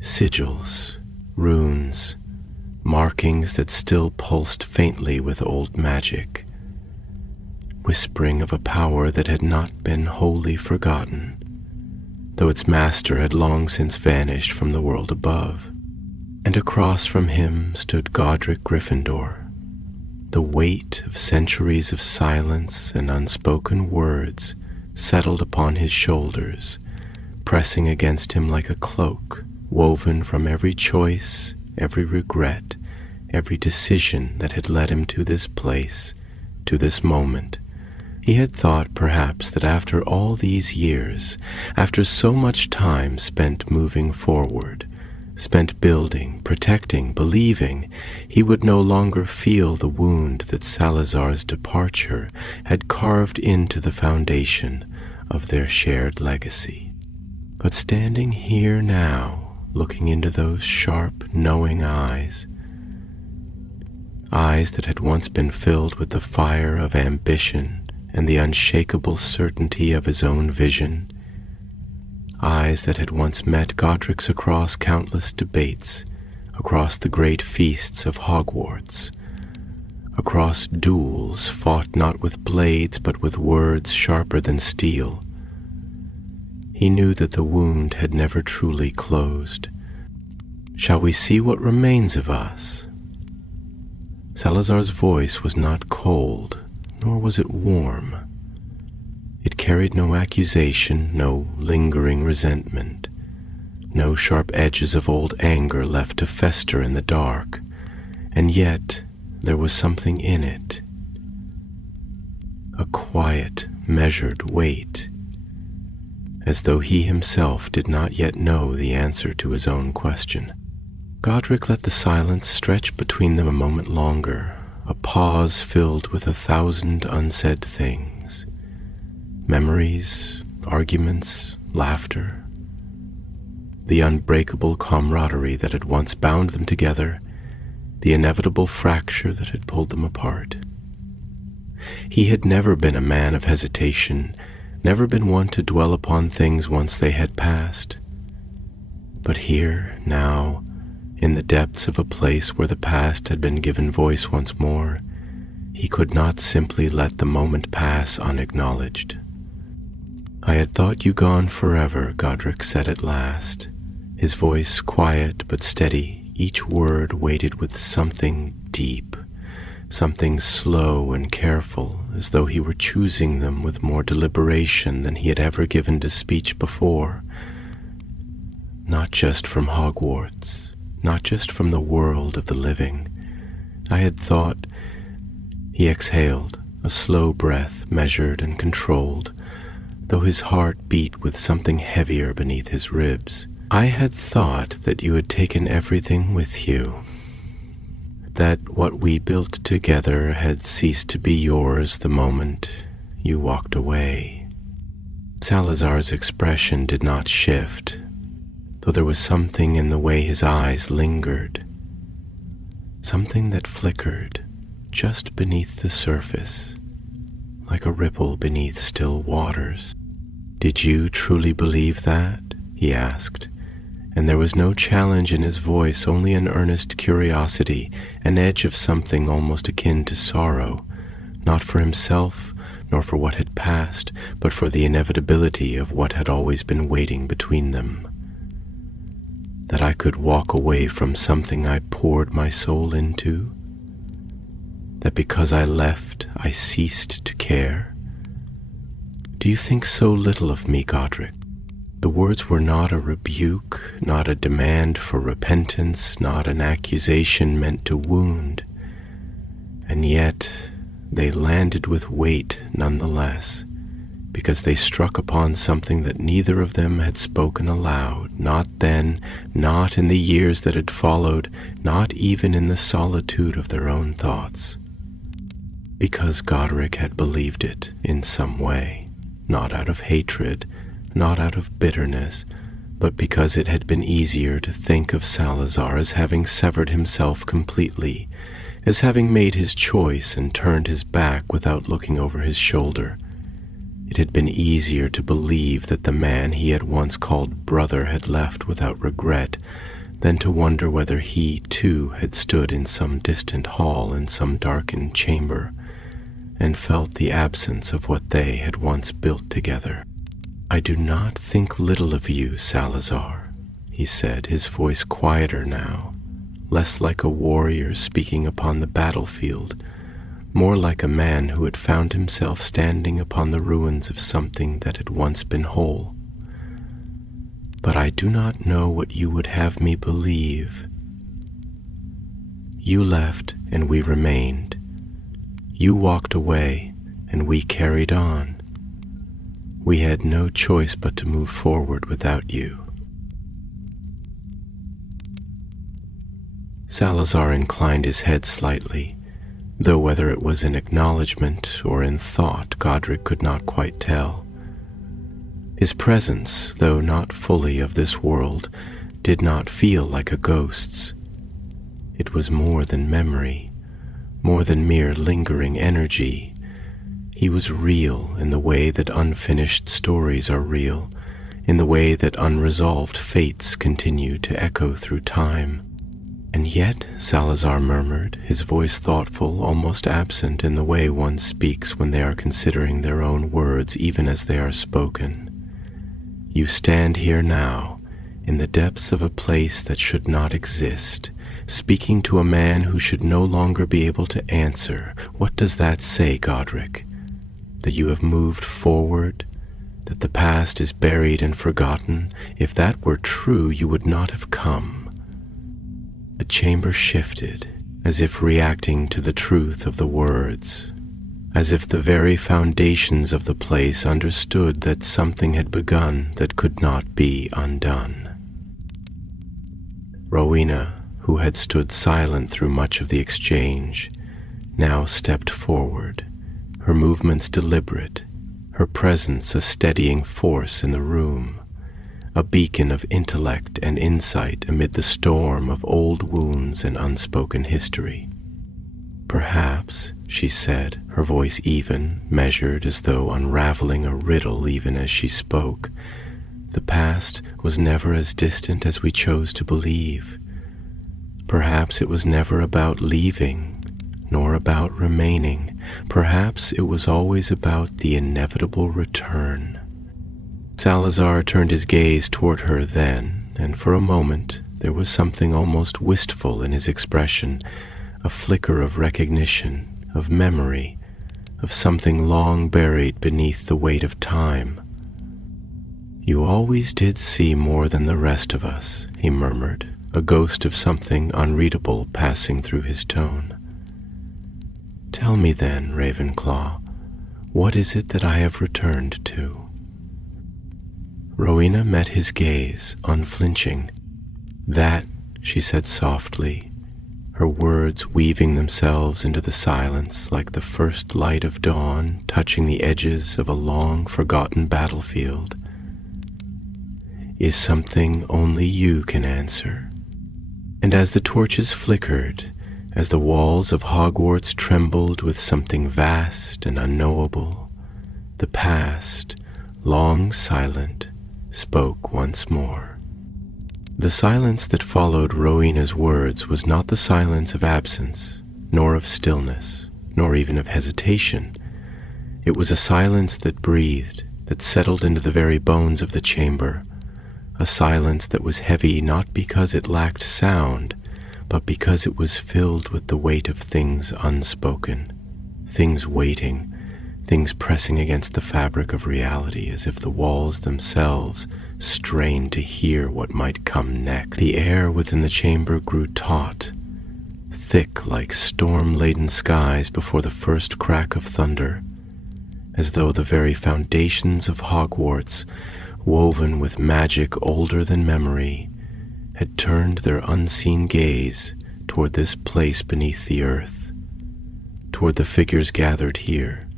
Sigils, runes, markings that still pulsed faintly with old magic, whispering of a power that had not been wholly forgotten, though its master had long since vanished from the world above. And across from him stood Godric Gryffindor, the weight of centuries of silence and unspoken words settled upon his shoulders, pressing against him like a cloak, woven from every choice, every regret, every decision that had led him to this place, to this moment, He had thought perhaps that after all these years, after so much time spent moving forward, spent building, protecting, believing, he would no longer feel the wound that Salazar's departure had carved into the foundation of their shared legacy. But standing here now, looking into those sharp, knowing eyes that had once been filled with the fire of ambition and the unshakable certainty of his own vision, eyes that had once met Godric's across countless debates, across the great feasts of Hogwarts, across duels fought not with blades but with words sharper than steel. He knew that the wound had never truly closed. "Shall we see what remains of us?" Salazar's voice was not cold, nor was it warm. It carried no accusation, no lingering resentment, no sharp edges of old anger left to fester in the dark, and yet there was something in it, a quiet, measured weight, as though he himself did not yet know the answer to his own question. Godric let the silence stretch between them a moment longer, a pause filled with 1,000 unsaid things, memories, arguments, laughter, the unbreakable camaraderie that had once bound them together, the inevitable fracture that had pulled them apart. He had never been a man of hesitation, never been one to dwell upon things once they had passed. But here, now, in the depths of a place where the past had been given voice once more, he could not simply let the moment pass unacknowledged. "I had thought you gone forever," Godric said at last, his voice quiet but steady, each word weighted with something deep, something slow and careful, as though he were choosing them with more deliberation than he had ever given to speech before. "Not just from Hogwarts, not just from the world of the living. I had thought—" He exhaled, a slow breath, measured and controlled, though his heart beat with something heavier beneath his ribs. "I had thought that you had taken everything with you, that what we built together had ceased to be yours the moment you walked away." Salazar's expression did not shift, though there was something in the way his eyes lingered, something that flickered just beneath the surface, like a ripple beneath still waters. "Did you truly believe that?" he asked, and there was no challenge in his voice, only an earnest curiosity, an edge of something almost akin to sorrow, not for himself, nor for what had passed, but for the inevitability of what had always been waiting between them. "That I could walk away from something I poured my soul into? That because I left, I ceased to care? Do you think so little of me, Godric?" The words were not a rebuke, not a demand for repentance, not an accusation meant to wound, and yet they landed with weight nonetheless, because they struck upon something that neither of them had spoken aloud, not then, not in the years that had followed, not even in the solitude of their own thoughts. Because Godric had believed it in some way, not out of hatred, not out of bitterness, but because it had been easier to think of Salazar as having severed himself completely, as having made his choice and turned his back without looking over his shoulder. It had been easier to believe that the man he had once called brother had left without regret than to wonder whether he, too, had stood in some distant hall in some darkened chamber and felt the absence of what they had once built together. "I do not think little of you, Salazar," he said, his voice quieter now, less like a warrior speaking upon the battlefield, more like a man who had found himself standing upon the ruins of something that had once been whole. "But I do not know what you would have me believe. You left and we remained. You walked away and we carried on. We had no choice but to move forward without you. Salazar inclined his head slightly, though whether it was in acknowledgement or in thought, Godric could not quite tell. His presence, though not fully of this world, did not feel like a ghost's. It was more than memory, more than mere lingering energy. He was real in the way that unfinished stories are real, in the way that unresolved fates continue to echo through time. And yet, Salazar murmured, his voice thoughtful, almost absent in the way one speaks when they are considering their own words even as they are spoken. You stand here now, in the depths of a place that should not exist, speaking to a man who should no longer be able to answer. What does that say, Godric? That you have moved forward? That the past is buried and forgotten? If that were true, you would not have come. The chamber shifted, as if reacting to the truth of the words, as if the very foundations of the place understood that something had begun that could not be undone. Rowena, who had stood silent through much of the exchange, now stepped forward, her movements deliberate, her presence a steadying force in the room, a beacon of intellect and insight amid the storm of old wounds and unspoken history. Perhaps, she said, her voice even, measured as though unraveling a riddle even as she spoke, the past was never as distant as we chose to believe. Perhaps it was never about leaving, nor about remaining. Perhaps it was always about the inevitable return. Salazar turned his gaze toward her then, and for a moment there was something almost wistful in his expression, a flicker of recognition, of memory, of something long buried beneath the weight of time. You always did see more than the rest of us, he murmured, a ghost of something unreadable passing through his tone. Tell me then, Ravenclaw, what is it that I have returned to? Rowena met his gaze, unflinching. That, she said softly, her words weaving themselves into the silence like the first light of dawn touching the edges of a long-forgotten battlefield, is something only you can answer. And as the torches flickered, as the walls of Hogwarts trembled with something vast and unknowable, the past, long silent, spoke once more. The silence that followed Rowena's words was not the silence of absence, nor of stillness, nor even of hesitation. It was a silence that breathed, that settled into the very bones of the chamber, a silence that was heavy not because it lacked sound, but because it was filled with the weight of things unspoken, things waiting, things pressing against the fabric of reality as if the walls themselves strained to hear what might come next. The air within the chamber grew taut, thick like storm-laden skies before the first crack of thunder, as though the very foundations of Hogwarts, woven with magic older than memory, had turned their unseen gaze toward this place beneath the earth, toward the figures gathered here,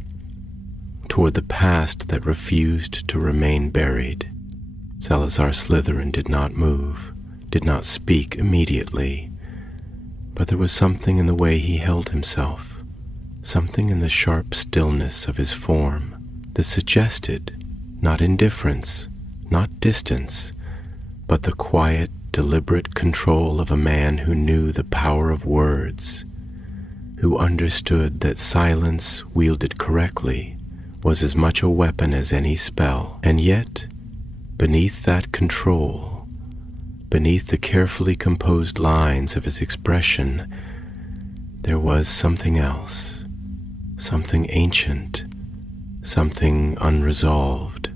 toward the past that refused to remain buried. Salazar Slytherin did not move, did not speak immediately, but there was something in the way he held himself, something in the sharp stillness of his form that suggested not indifference, not distance, but the quiet, deliberate control of a man who knew the power of words, who understood that silence wielded correctly was as much a weapon as any spell. And yet, beneath that control, beneath the carefully composed lines of his expression, there was something else, something ancient, something unresolved,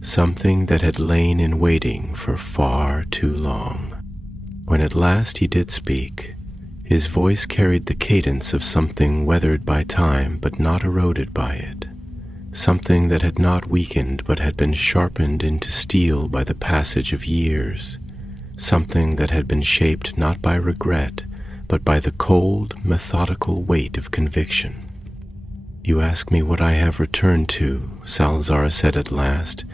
something that had lain in waiting for far too long. When at last he did speak, His voice carried the cadence of something weathered by time but not eroded by it, something that had not weakened but had been sharpened into steel by the passage of years, something that had been shaped not by regret but by the cold, methodical weight of conviction. "You ask me what I have returned to," Salazar said at last,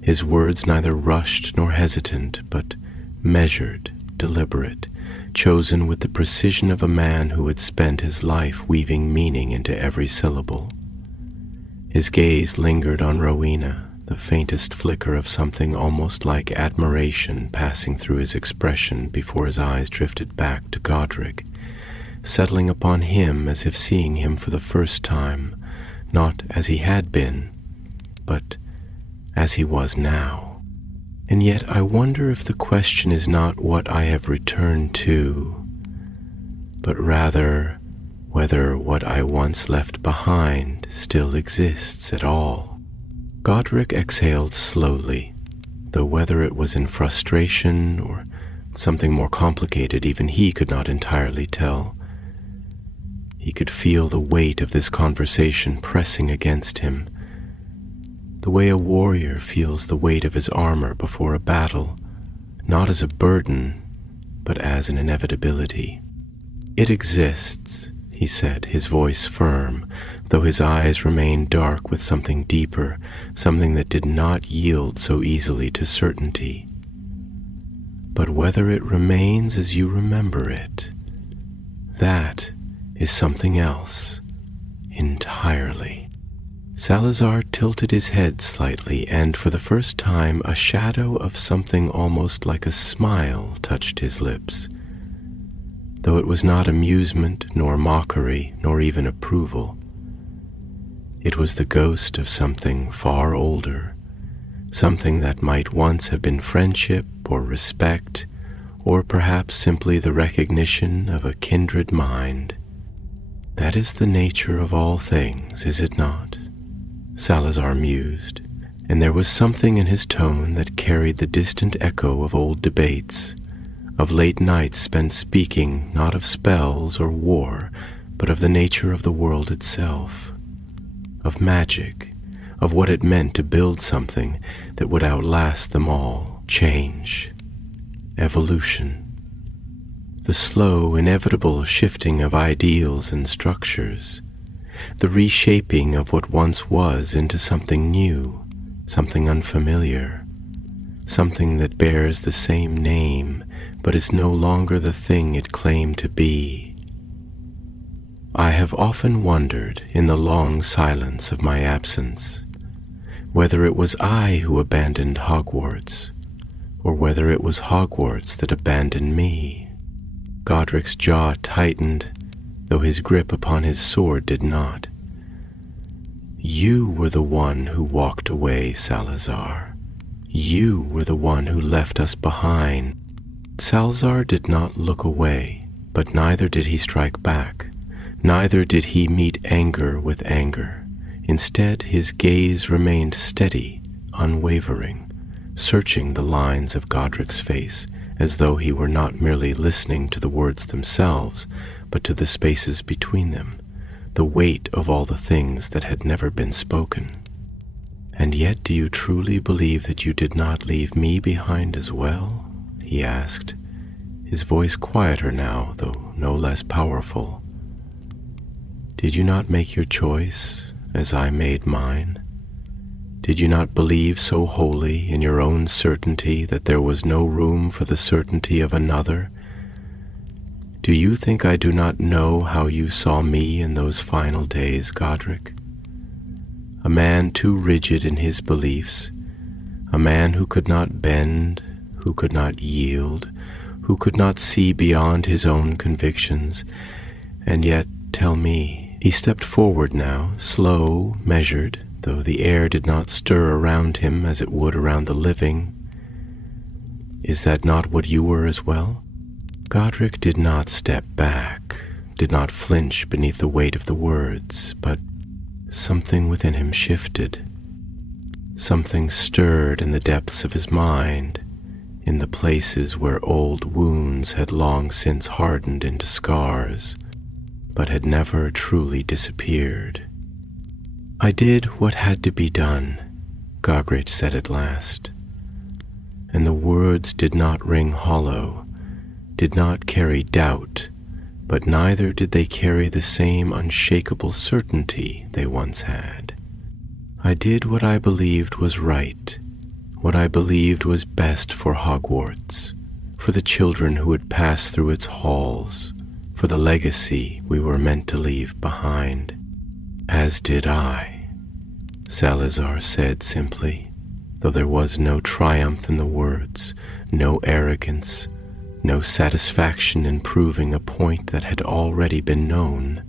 his words neither rushed nor hesitant, but measured, deliberate, chosen with the precision of a man who had spent his life weaving meaning into every syllable. His gaze lingered on Rowena, the faintest flicker of something almost like admiration passing through his expression before his eyes drifted back to Godric, settling upon him as if seeing him for the first time, not as he had been, but as he was now. And yet I wonder if the question is not what I have returned to, but rather whether what I once left behind still exists at all. Godric exhaled slowly, though whether it was in frustration or something more complicated even he could not entirely tell. He could feel the weight of this conversation pressing against him, the way a warrior feels the weight of his armor before a battle, not as a burden, but as an inevitability. "It exists," he said, his voice firm, though his eyes remained dark with something deeper, something that did not yield so easily to certainty. "But whether it remains as you remember it, that is something else entirely." Salazar tilted his head slightly, and for the first time a shadow of something almost like a smile touched his lips, though it was not amusement, nor mockery, nor even approval. It was the ghost of something far older, something that might once have been friendship or respect, or perhaps simply the recognition of a kindred mind. "That is the nature of all things, is it not?" Salazar mused, and there was something in his tone that carried the distant echo of old debates, of late nights spent speaking not of spells or war, but of the nature of the world itself, of magic, of what it meant to build something that would outlast them all, change, evolution, the slow, inevitable shifting of ideals and structures, the reshaping of what once was into something new, something unfamiliar, something that bears the same name but is no longer the thing it claimed to be. I have often wondered, in the long silence of my absence, whether it was I who abandoned Hogwarts, or whether it was Hogwarts that abandoned me. Godric's jaw tightened, though his grip upon his sword did not. "You were the one who walked away, Salazar. You were the one who left us behind." Salazar did not look away, but neither did he strike back. Neither did he meet anger with anger. Instead, his gaze remained steady, unwavering, searching the lines of Godric's face, as though he were not merely listening to the words themselves, but to the spaces between them, the weight of all the things that had never been spoken. "And yet do you truly believe that you did not leave me behind as well?" he asked, his voice quieter now, though no less powerful. "Did you not make your choice as I made mine? Did you not believe so wholly in your own certainty that there was no room for the certainty of another? Do you think I do not know how you saw me in those final days, Godric? A man too rigid in his beliefs, a man who could not bend, who could not yield, who could not see beyond his own convictions. And yet, tell me," he stepped forward now, slow, measured, though the air did not stir around him as it would around the living, "is that not what you were as well?" Godric did not step back, did not flinch beneath the weight of the words, but something within him shifted. Something stirred in the depths of his mind, in the places where old wounds had long since hardened into scars, but had never truly disappeared. "I did what had to be done," Godric said at last, and the words did not ring hollow, did not carry doubt, but neither did they carry the same unshakable certainty they once had. "I did what I believed was right, what I believed was best for Hogwarts, for the children who would pass through its halls, for the legacy we were meant to leave behind." "As did I," Salazar said simply, though there was no triumph in the words, no arrogance, no satisfaction in proving a point that had already been known.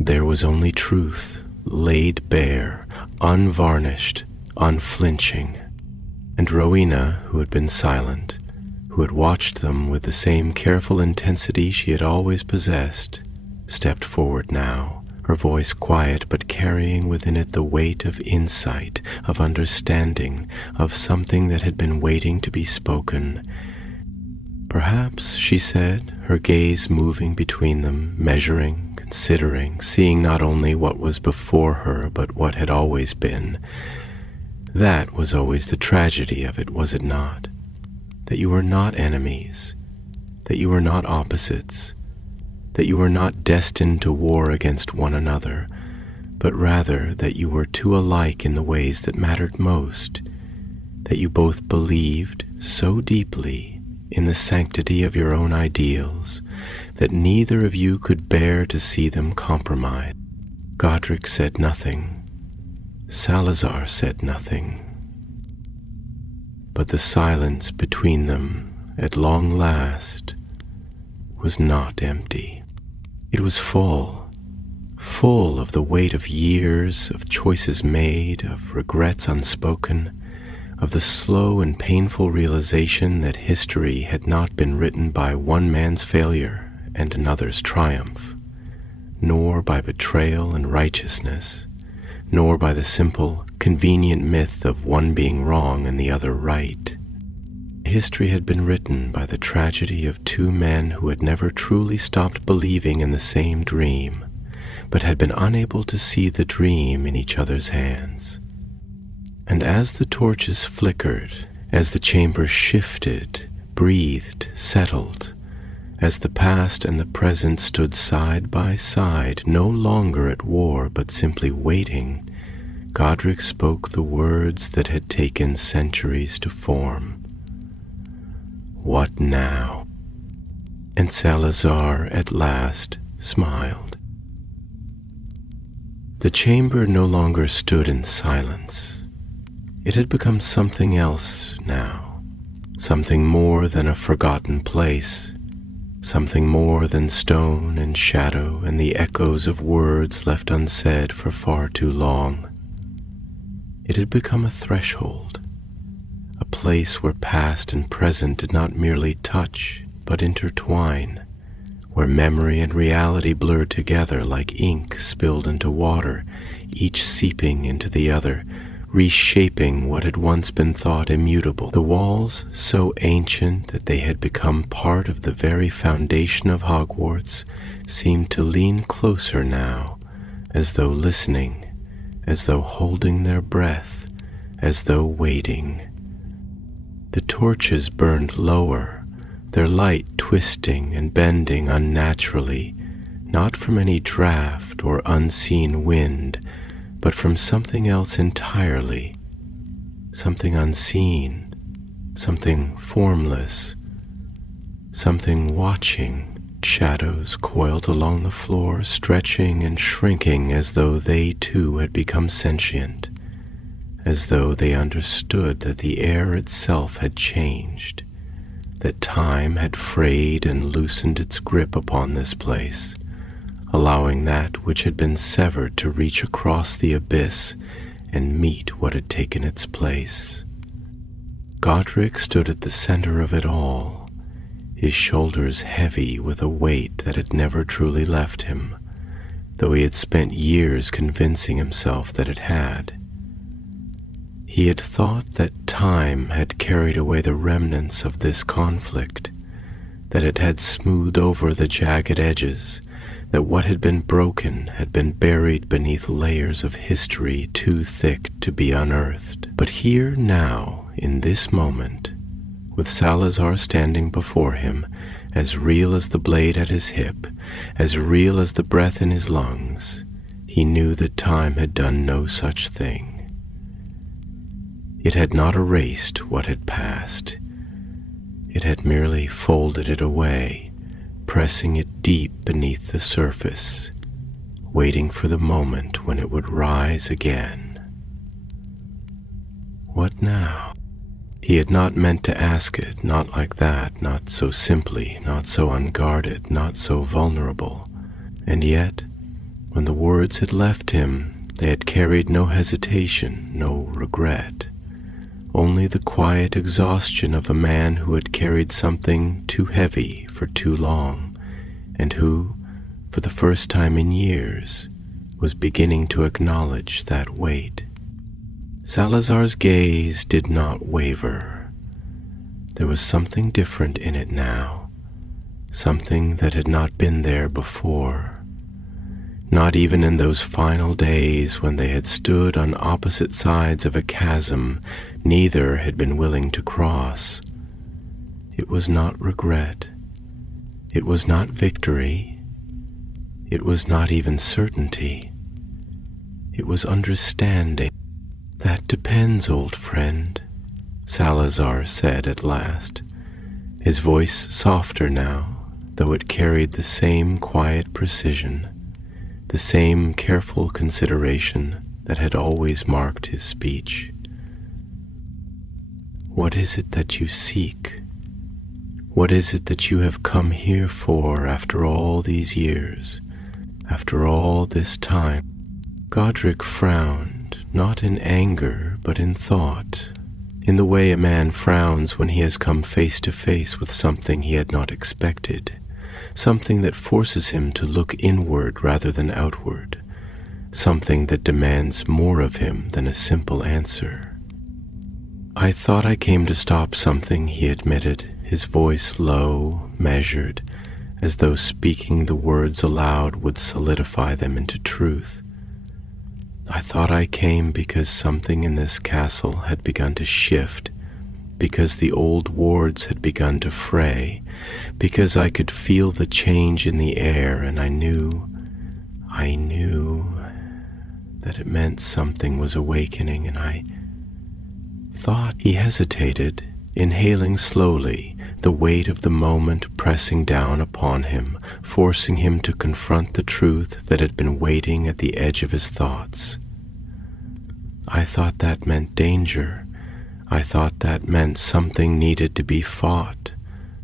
There was only truth, laid bare, unvarnished, unflinching. And Rowena, who had been silent, who had watched them with the same careful intensity she had always possessed, stepped forward now, her voice quiet but carrying within it the weight of insight, of understanding, of something that had been waiting to be spoken. "Perhaps," she said, her gaze moving between them, measuring, considering, seeing not only what was before her but what had always been. That was always the tragedy of it, was it not? That you were not enemies, that you were not opposites, that you were not destined to war against one another, but rather that you were two alike in the ways that mattered most, that you both believed so deeply in the sanctity of your own ideals that neither of you could bear to see them compromised. Godric said nothing. Salazar said nothing. But the silence between them, at long last, was not empty. It was full, full of the weight of years, of choices made, of regrets unspoken, of the slow and painful realization that history had not been written by one man's failure and another's triumph, nor by betrayal and righteousness, nor by the simple, convenient myth of one being wrong and the other right. History had been written by the tragedy of two men who had never truly stopped believing in the same dream, but had been unable to see the dream in each other's hands. And as the torches flickered, as the chamber shifted, breathed, settled, as the past and the present stood side by side, no longer at war but simply waiting, Godric spoke the words that had taken centuries to form. "What now?" And Salazar at last smiled. The chamber no longer stood in silence. It had become something else now, something more than a forgotten place, something more than stone and shadow and the echoes of words left unsaid for far too long. It had become a threshold, a place where past and present did not merely touch but intertwine, where memory and reality blurred together like ink spilled into water, each seeping into the other, reshaping what had once been thought immutable. The walls, so ancient that they had become part of the very foundation of Hogwarts, seemed to lean closer now, as though listening, as though holding their breath, as though waiting. The torches burned lower, their light twisting and bending unnaturally, not from any draft or unseen wind, but from something else entirely, something unseen, something formless, something watching. Shadows coiled along the floor, stretching and shrinking as though they too had become sentient, as though they understood that the air itself had changed, that time had frayed and loosened its grip upon this place, allowing that which had been severed to reach across the abyss and meet what had taken its place. Godric stood at the center of it all, his shoulders heavy with a weight that had never truly left him, though he had spent years convincing himself that it had. He had thought that time had carried away the remnants of this conflict, that it had smoothed over the jagged edges, that what had been broken had been buried beneath layers of history too thick to be unearthed. But here now, in this moment, with Salazar standing before him, as real as the blade at his hip, as real as the breath in his lungs, he knew that time had done no such thing. It had not erased what had passed. It had merely folded it away, pressing it deep beneath the surface, waiting for the moment when it would rise again. What now? He had not meant to ask it, not like that, not so simply, not so unguarded, not so vulnerable. And yet, when the words had left him, they had carried no hesitation, no regret. Only the quiet exhaustion of a man who had carried something too heavy for too long, and who, for the first time in years, was beginning to acknowledge that weight. Salazar's gaze did not waver. There was something different in it now, something that had not been there before. Not even in those final days when they had stood on opposite sides of a chasm neither had been willing to cross. It was not regret. It was not victory. It was not even certainty. It was understanding. "That depends, old friend," Salazar said at last, his voice softer now, though it carried the same quiet precision, the same careful consideration that had always marked his speech. "What is it that you seek? What is it that you have come here for after all these years, after all this time?" Godric frowned, not in anger, but in thought, in the way a man frowns when he has come face to face with something he had not expected, something that forces him to look inward rather than outward, something that demands more of him than a simple answer. "I thought I came to stop something," he admitted, his voice low, measured, as though speaking the words aloud would solidify them into truth. "I thought I came because something in this castle had begun to shift, because the old wards had begun to fray, because I could feel the change in the air, and I knew that it meant something was awakening, and I thought." He hesitated, inhaling slowly, the weight of the moment pressing down upon him, forcing him to confront the truth that had been waiting at the edge of his thoughts. "I thought that meant danger. I thought that meant something needed to be fought,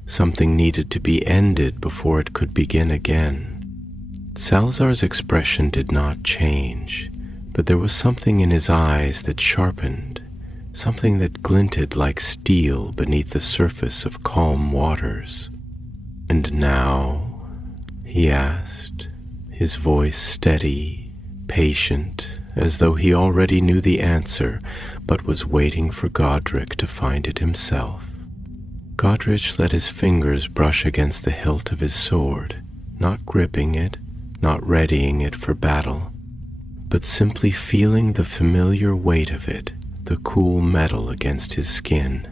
something needed to be ended before it could begin again." Salazar's expression did not change, but there was something in his eyes that sharpened, something that glinted like steel beneath the surface of calm waters. "And now?" he asked, his voice steady, patient, as though he already knew the answer, but was waiting for Godric to find it himself. Godric let his fingers brush against the hilt of his sword, not gripping it, not readying it for battle, but simply feeling the familiar weight of it, the cool metal against his skin.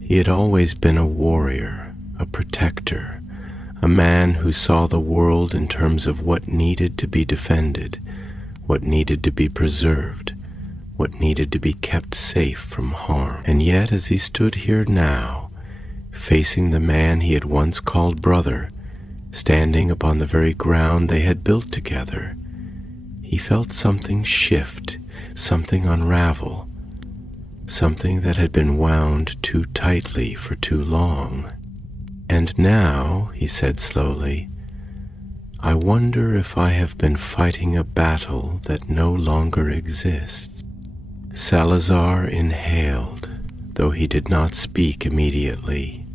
He had always been a warrior, a protector, a man who saw the world in terms of what needed to be defended, what needed to be preserved, what needed to be kept safe from harm. And yet, as he stood here now, facing the man he had once called brother, standing upon the very ground they had built together, he felt something shift, something unravel, something that had been wound too tightly for too long. "And now," he said slowly, "I wonder if I have been fighting a battle that no longer exists." Salazar inhaled, though he did not speak immediately.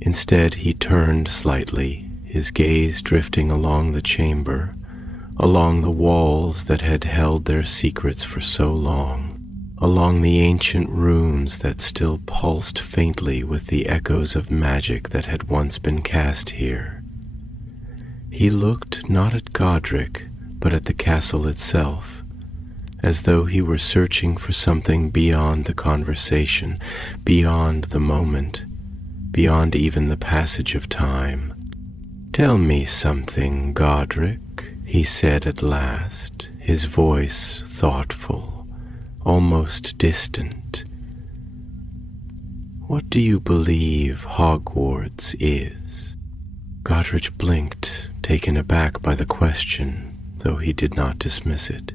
Instead, he turned slightly, his gaze drifting along the chamber, along the walls that had held their secrets for so long. along the ancient runes that still pulsed faintly with the echoes of magic that had once been cast here. He looked not at Godric, but at the castle itself, as though he were searching for something beyond the conversation, beyond the moment, beyond even the passage of time. "Tell me something, Godric," he said at last, his voice thoughtful, almost distant. "What do you believe Hogwarts is?" Godric blinked, taken aback by the question, though he did not dismiss it.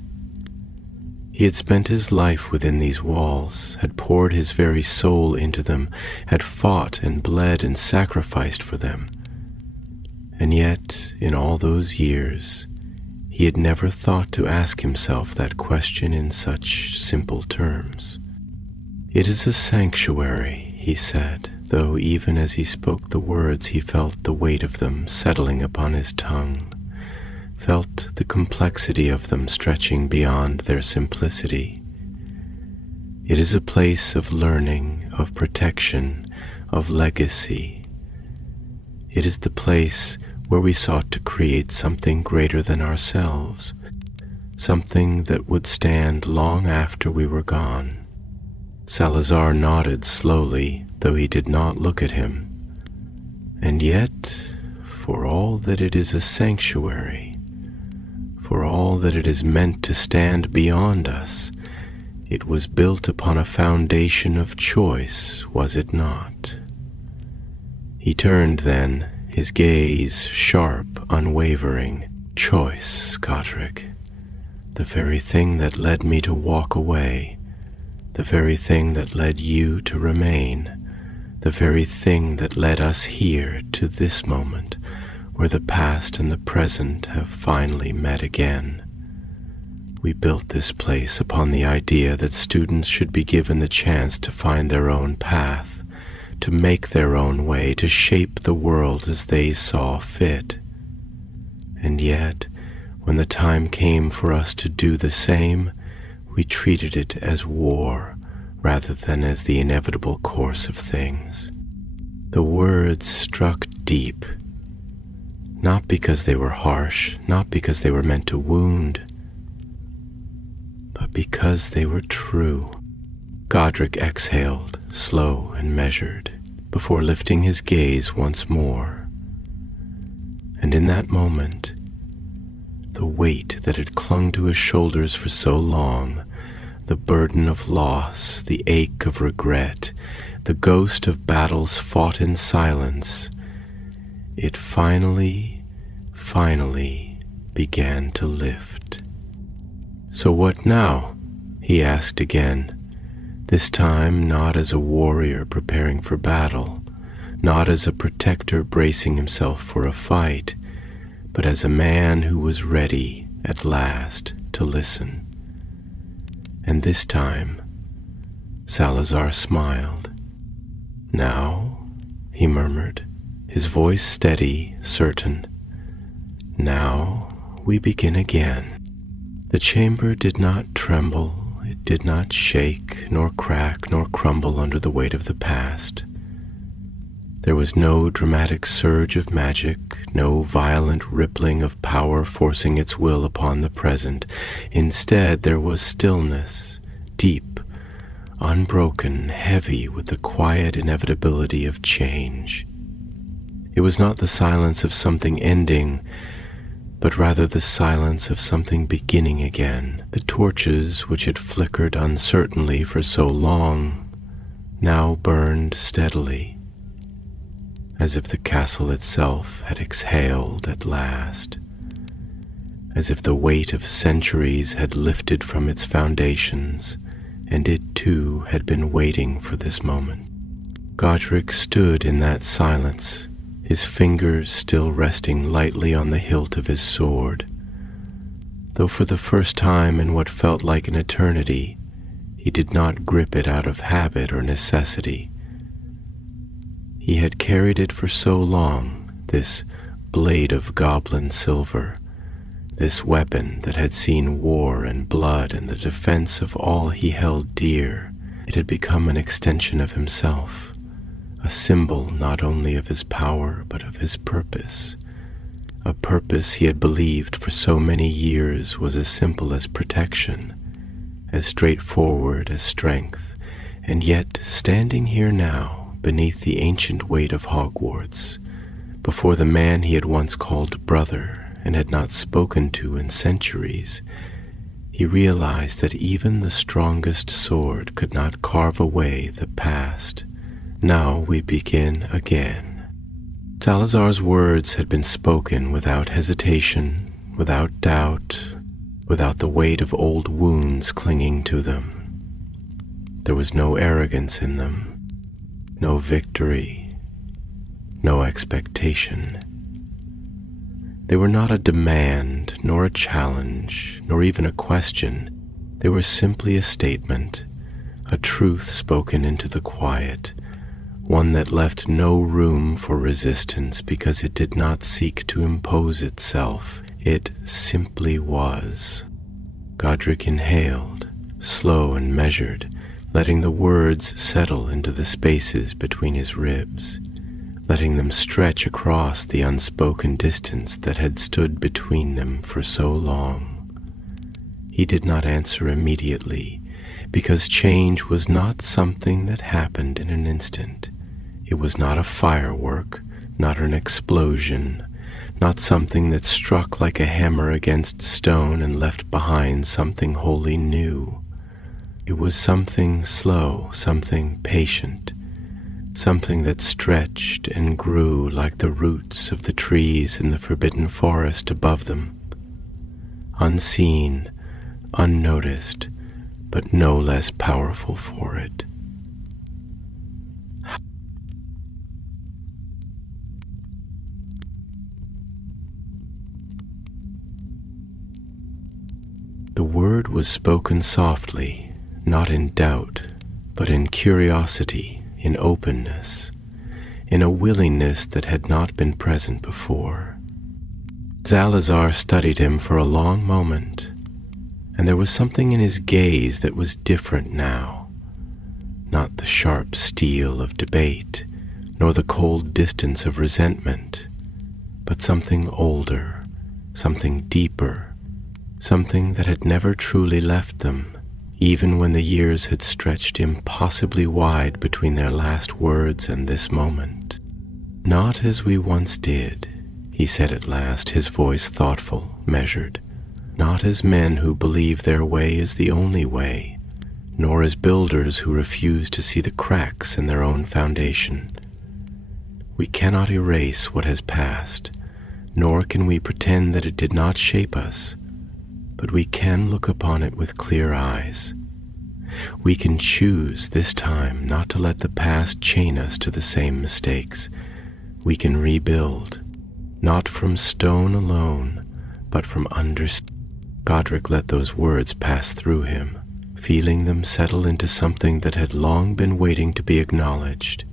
He had spent his life within these walls, had poured his very soul into them, had fought and bled and sacrificed for them. And yet, in all those years, he had never thought to ask himself that question in such simple terms. "It is a sanctuary," he said, though even as he spoke the words he felt the weight of them settling upon his tongue, felt the complexity of them stretching beyond their simplicity. "It is a place of learning, of protection, of legacy. It is the place where we sought to create something greater than ourselves, something that would stand long after we were gone." Salazar nodded slowly, though he did not look at him. "And yet, for all that it is a sanctuary, for all that it is meant to stand beyond us, it was built upon a foundation of choice, was it not?" He turned then, his gaze sharp, unwavering. "Choice, Godric. The very thing that led me to walk away, the very thing that led you to remain, the very thing that led us here to this moment, where the past and the present have finally met again. We built this place upon the idea that students should be given the chance to find their own path, to make their own way, to shape the world as they saw fit. And yet, when the time came for us to do the same, we treated it as war rather than as the inevitable course of things." The words struck deep, not because they were harsh, not because they were meant to wound, but because they were true. Godric exhaled, slow and measured, before lifting his gaze once more. And in that moment, the weight that had clung to his shoulders for so long, the burden of loss, the ache of regret, the ghost of battles fought in silence, it finally began to lift. "So what now?" he asked again, this time not as a warrior preparing for battle, not as a protector bracing himself for a fight, but as a man who was ready at last to listen. And this time, Salazar smiled. "Now," he murmured, his voice steady, certain, "now we begin again." The chamber did not tremble, it did not shake, nor crack, nor crumble under the weight of the past. There was no dramatic surge of magic, no violent rippling of power forcing its will upon the present. Instead, there was stillness, deep, unbroken, heavy with the quiet inevitability of change. It was not the silence of something ending, but rather the silence of something beginning again. The torches which had flickered uncertainly for so long now burned steadily, as if the castle itself had exhaled at last, as if the weight of centuries had lifted from its foundations, and it too had been waiting for this moment. Godric stood in that silence, his fingers still resting lightly on the hilt of his sword, though for the first time in what felt like an eternity, he did not grip it out of habit or necessity. He had carried it for so long, this blade of goblin silver, This weapon that had seen war and blood and the defense of all he held dear, it had become an extension of himself, a symbol not only of his power but of his purpose, a purpose he had believed for so many years was as simple as protection, as straightforward as strength, and yet standing here now beneath the ancient weight of Hogwarts, before the man he had once called brother and had not spoken to in centuries, he realized that even the strongest sword could not carve away the past. Now we begin again. Salazar's words had been spoken without hesitation, without doubt, without the weight of old wounds clinging to them. There was no arrogance in them, no victory, no expectation. They were not a demand, nor a challenge, nor even a question. They were simply a statement, a truth spoken into the quiet, one that left no room for resistance because it did not seek to impose itself. It simply was. Godric inhaled, slow and measured, letting the words settle into the spaces between his ribs, letting them stretch across the unspoken distance that had stood between them for so long. He did not answer immediately, because change was not something that happened in an instant. It was not a firework, not an explosion, not something that struck like a hammer against stone and left behind something wholly new. It was something slow, something patient, something that stretched and grew like the roots of the trees in the forbidden forest above them, unseen, unnoticed, but no less powerful for it. The word was spoken softly, not in doubt, but in curiosity, in openness, in a willingness that had not been present before. Salazar studied him for a long moment, and there was something in his gaze that was different now, not the sharp steel of debate, nor the cold distance of resentment, but something older, something deeper, something that had never truly left them, even when the years had stretched impossibly wide between their last words and this moment. "Not as we once did," he said at last, his voice thoughtful, measured. "Not as men who believe their way is the only way, nor as builders who refuse to see the cracks in their own foundation. We cannot erase what has passed, nor can we pretend that it did not shape us, but we can look upon it with clear eyes. We can choose this time not to let the past chain us to the same mistakes. We can rebuild, not from stone alone, but from understanding." Godric let those words pass through him, feeling them settle into something that had long been waiting to be acknowledged.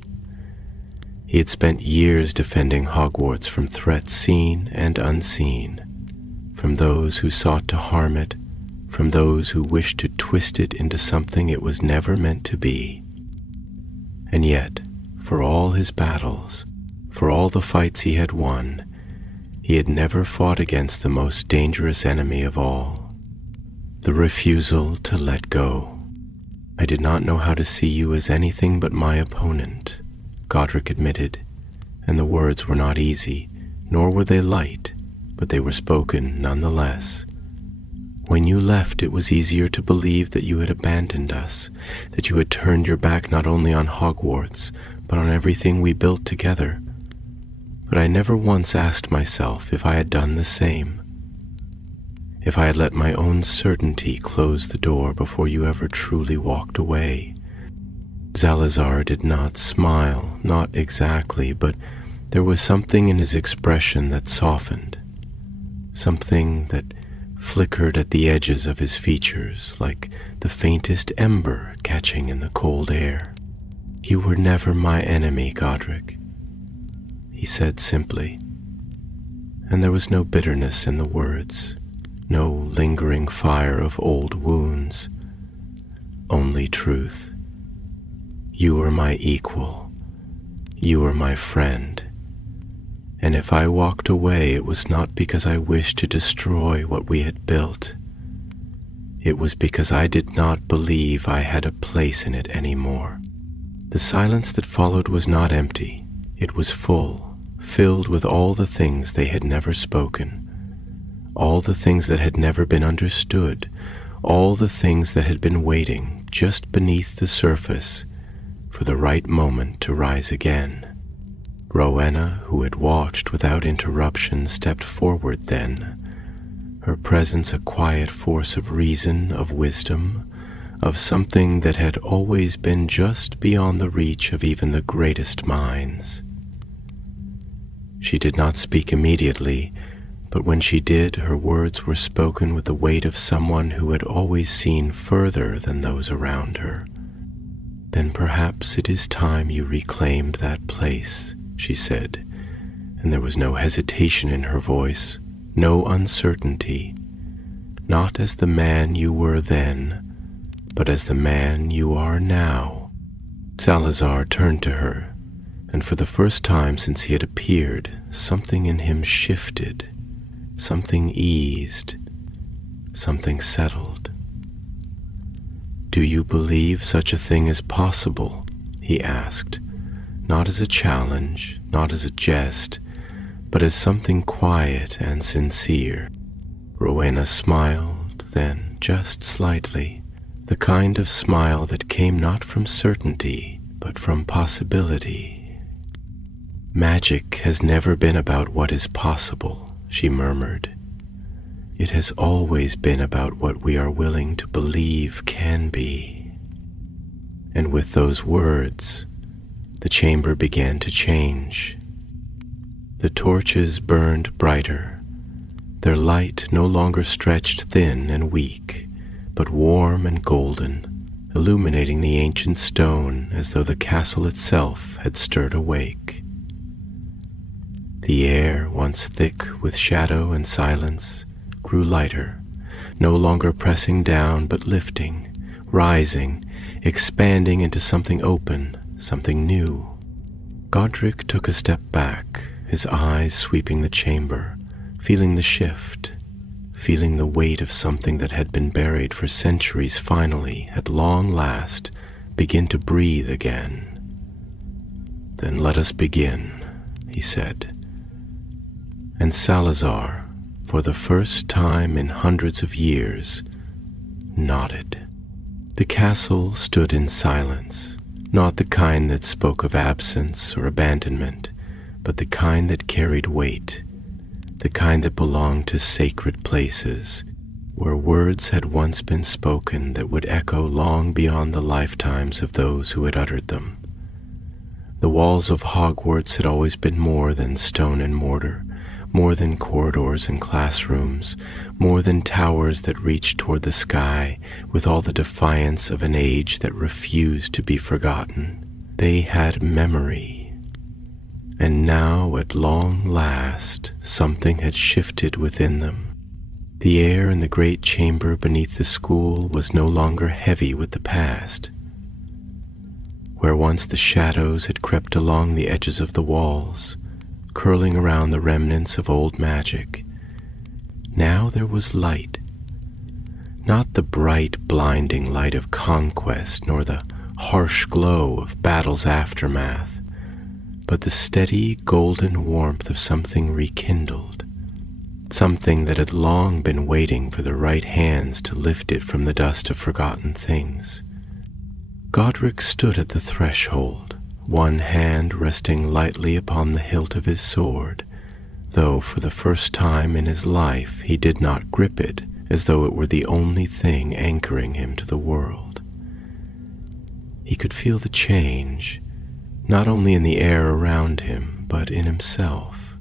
He had spent years defending Hogwarts from threats seen and unseen, from those who sought to harm it, from those who wished to twist it into something it was never meant to be. And yet, for all his battles, for all the fights he had won, he had never fought against the most dangerous enemy of all, the refusal to let go. "I did not know how to see you as anything but my opponent," Godric admitted, and the words were not easy, nor were they light, but they were spoken nonetheless. "When you left, it was easier to believe that you had abandoned us, that you had turned your back not only on Hogwarts, but on everything we built together. But I never once asked myself if I had done the same, if I had let my own certainty close the door before you ever truly walked away." Salazar did not smile, not exactly, but there was something in his expression that softened, something that flickered at the edges of his features like the faintest ember catching in the cold air. "You were never my enemy, Godric," he said simply, and there was no bitterness in the words, no lingering fire of old wounds, only truth. You are my equal, you are my friend, and if I walked away, it was not because I wished to destroy what we had built. It was because I did not believe I had a place in it anymore. The silence that followed was not empty. It was full, filled with all the things they had never spoken, all the things that had never been understood, all the things that had been waiting just beneath the surface for the right moment to rise again. Rowena, who had watched without interruption, stepped forward then, her presence a quiet force of reason, of wisdom, of something that had always been just beyond the reach of even the greatest minds. She did not speak immediately, but when she did, her words were spoken with the weight of someone who had always seen further than those around her. "Then perhaps it is time you reclaimed that place," she said, and there was no hesitation in her voice, no uncertainty, not as the man you were then, but as the man you are now. Salazar turned to her, and for the first time since he had appeared, something in him shifted, something eased, something settled. "Do you believe such a thing is possible?" he asked, not as a challenge, not as a jest, but as something quiet and sincere. Rowena smiled, then just slightly, the kind of smile that came not from certainty, but from possibility. "Magic has never been about what is possible," she murmured. "It has always been about what we are willing to believe can be." And with those words, the chamber began to change. The torches burned brighter, their light no longer stretched thin and weak, but warm and golden, illuminating the ancient stone as though the castle itself had stirred awake. The air, once thick with shadow and silence, grew lighter, no longer pressing down but lifting, rising, expanding into something open, something new. Godric took a step back, his eyes sweeping the chamber, feeling the shift, feeling the weight of something that had been buried for centuries finally, at long last, begin to breathe again. "Then let us begin," he said. And Salazar, for the first time in hundreds of years, nodded. The castle stood in silence, not the kind that spoke of absence or abandonment, but the kind that carried weight, the kind that belonged to sacred places, where words had once been spoken that would echo long beyond the lifetimes of those who had uttered them. The walls of Hogwarts had always been more than stone and mortar, more than corridors and classrooms, more than towers that reached toward the sky with all the defiance of an age that refused to be forgotten. They had memory. And now, at long last, something had shifted within them. The air in the great chamber beneath the school was no longer heavy with the past. Where once the shadows had crept along the edges of the walls, curling around the remnants of old magic, now there was light. Not the bright, blinding light of conquest, nor the harsh glow of battle's aftermath, but the steady, golden warmth of something rekindled, something that had long been waiting for the right hands to lift it from the dust of forgotten things. Godric stood at the threshold, one hand resting lightly upon the hilt of his sword, though for the first time in his life he did not grip it as though it were the only thing anchoring him to the world. He could feel the change, not only in the air around him, but in himself,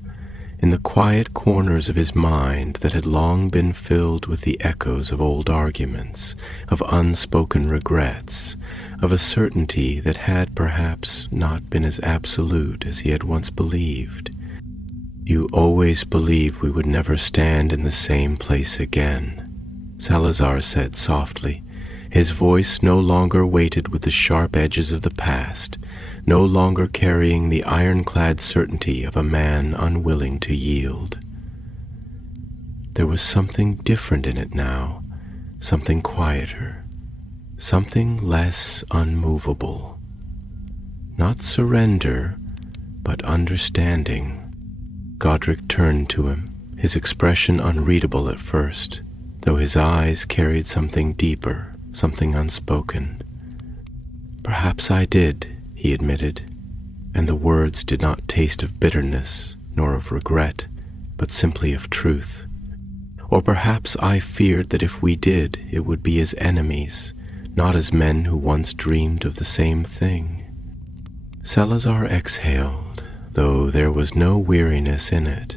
in the quiet corners of his mind that had long been filled with the echoes of old arguments, of unspoken regrets, of a certainty that had perhaps not been as absolute as he had once believed. "You always believed we would never stand in the same place again," Salazar said softly, his voice no longer weighted with the sharp edges of the past, no longer carrying the ironclad certainty of a man unwilling to yield. There was something different in it now, something quieter, something less unmovable. Not surrender, but understanding. Godric turned to him, his expression unreadable at first, though his eyes carried something deeper, something unspoken. "Perhaps I did," he admitted, and the words did not taste of bitterness nor of regret, but simply of truth. "Or perhaps I feared that if we did, it would be as enemies, not as men who once dreamed of the same thing." Salazar exhaled, though there was no weariness in it,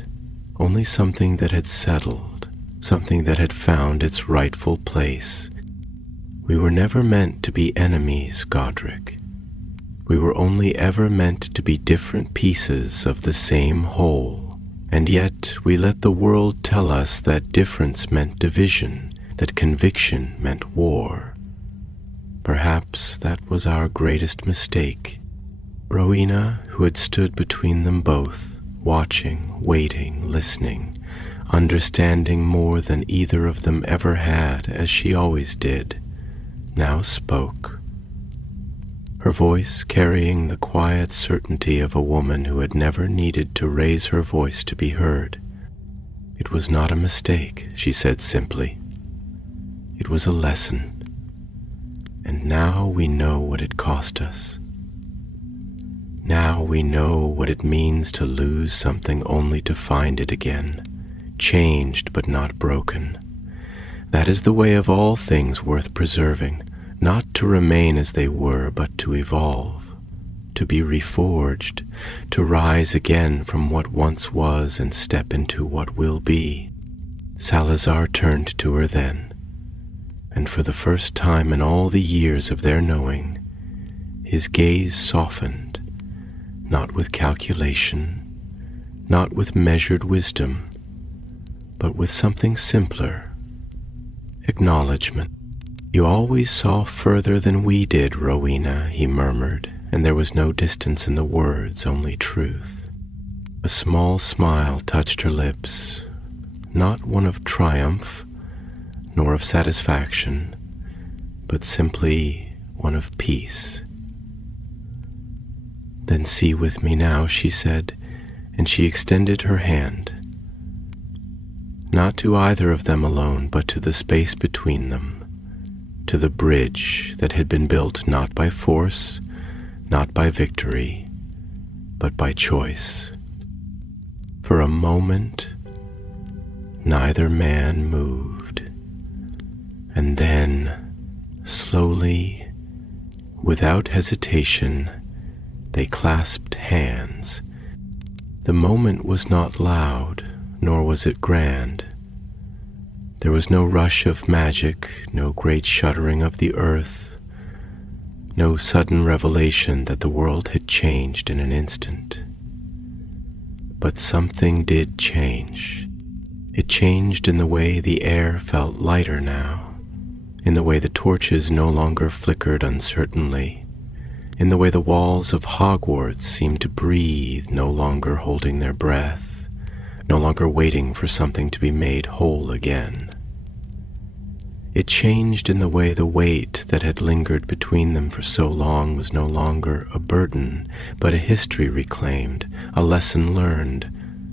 only something that had settled, something that had found its rightful place. "We were never meant to be enemies, Godric. We were only ever meant to be different pieces of the same whole, and yet we let the world tell us that difference meant division, that conviction meant war. Perhaps that was our greatest mistake." Rowena, who had stood between them both, watching, waiting, listening, understanding more than either of them ever had, as she always did, now spoke. Her voice carrying the quiet certainty of a woman who had never needed to raise her voice to be heard. "It was not a mistake," she said simply. "It was a lesson. And now we know what it cost us. Now we know what it means to lose something only to find it again, changed but not broken. That is the way of all things worth preserving, not to remain as they were, but to evolve, to be reforged, to rise again from what once was and step into what will be." Salazar turned to her then, and for the first time in all the years of their knowing, his gaze softened, not with calculation, not with measured wisdom, but with something simpler, acknowledgement. "You always saw further than we did, Rowena," he murmured, and there was no distance in the words, only truth. A small smile touched her lips, not one of triumph, nor of satisfaction, but simply one of peace. "Then see with me now," she said, and she extended her hand, not to either of them alone, but to the space between them, to the bridge that had been built not by force, not by victory, but by choice. For a moment, neither man moved, and then, slowly, without hesitation, they clasped hands. The moment was not loud, nor was it grand. There was no rush of magic, no great shuddering of the earth, no sudden revelation that the world had changed in an instant. But something did change. It changed in the way the air felt lighter now, in the way the torches no longer flickered uncertainly, in the way the walls of Hogwarts seemed to breathe, no longer holding their breath, no longer waiting for something to be made whole again. It changed in the way the weight that had lingered between them for so long was no longer a burden, but a history reclaimed, a lesson learned,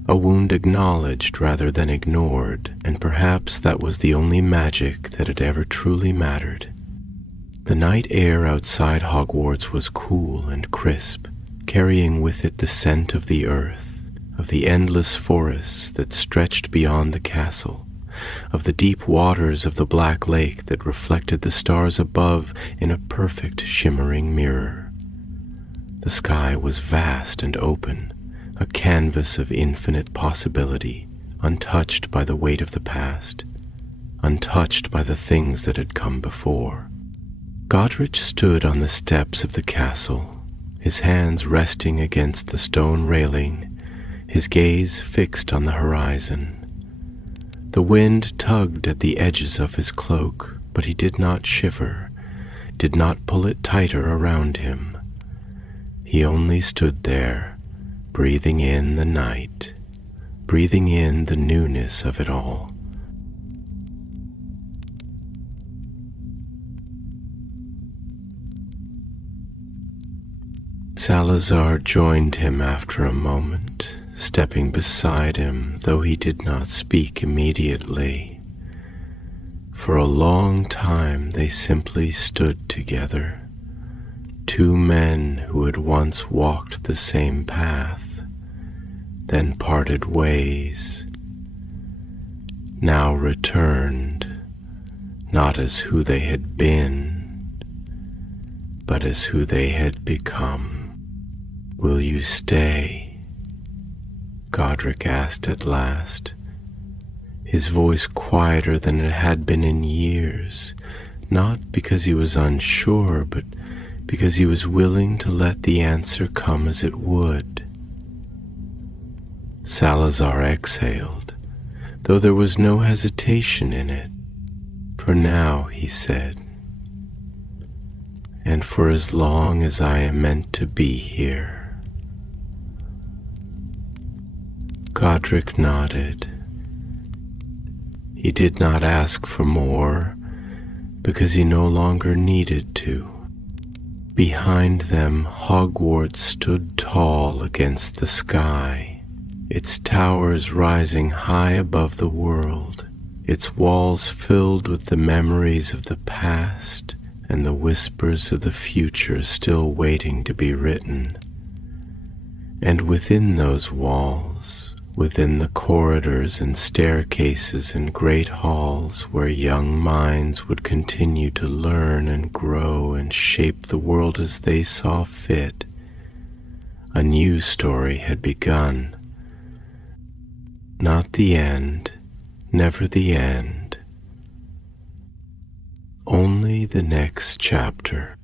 a wound acknowledged rather than ignored, and perhaps that was the only magic that had ever truly mattered. The night air outside Hogwarts was cool and crisp, carrying with it the scent of the earth, of the endless forests that stretched beyond the castle, of the deep waters of the Black Lake that reflected the stars above in a perfect shimmering mirror. The sky was vast and open, a canvas of infinite possibility, untouched by the weight of the past, untouched by the things that had come before. Godric stood on the steps of the castle, his hands resting against the stone railing, his gaze fixed on the horizon. The wind tugged at the edges of his cloak, but he did not shiver, did not pull it tighter around him. He only stood there, breathing in the night, breathing in the newness of it all. Salazar joined him after a moment, stepping beside him, though he did not speak immediately. For a long time they simply stood together, two men who had once walked the same path, then parted ways, now returned, not as who they had been, but as who they had become. "Will you stay?" Godric asked at last, his voice quieter than it had been in years, not because he was unsure, but because he was willing to let the answer come as it would. Salazar exhaled, though there was no hesitation in it. "For now," he said, "and for as long as I am meant to be here." Godric nodded. He did not ask for more, because he no longer needed to. Behind them, Hogwarts stood tall against the sky, its towers rising high above the world, its walls filled with the memories of the past and the whispers of the future still waiting to be written. And within those walls, within the corridors and staircases and great halls where young minds would continue to learn and grow and shape the world as they saw fit, a new story had begun. Not the end, never the end, only the next chapter.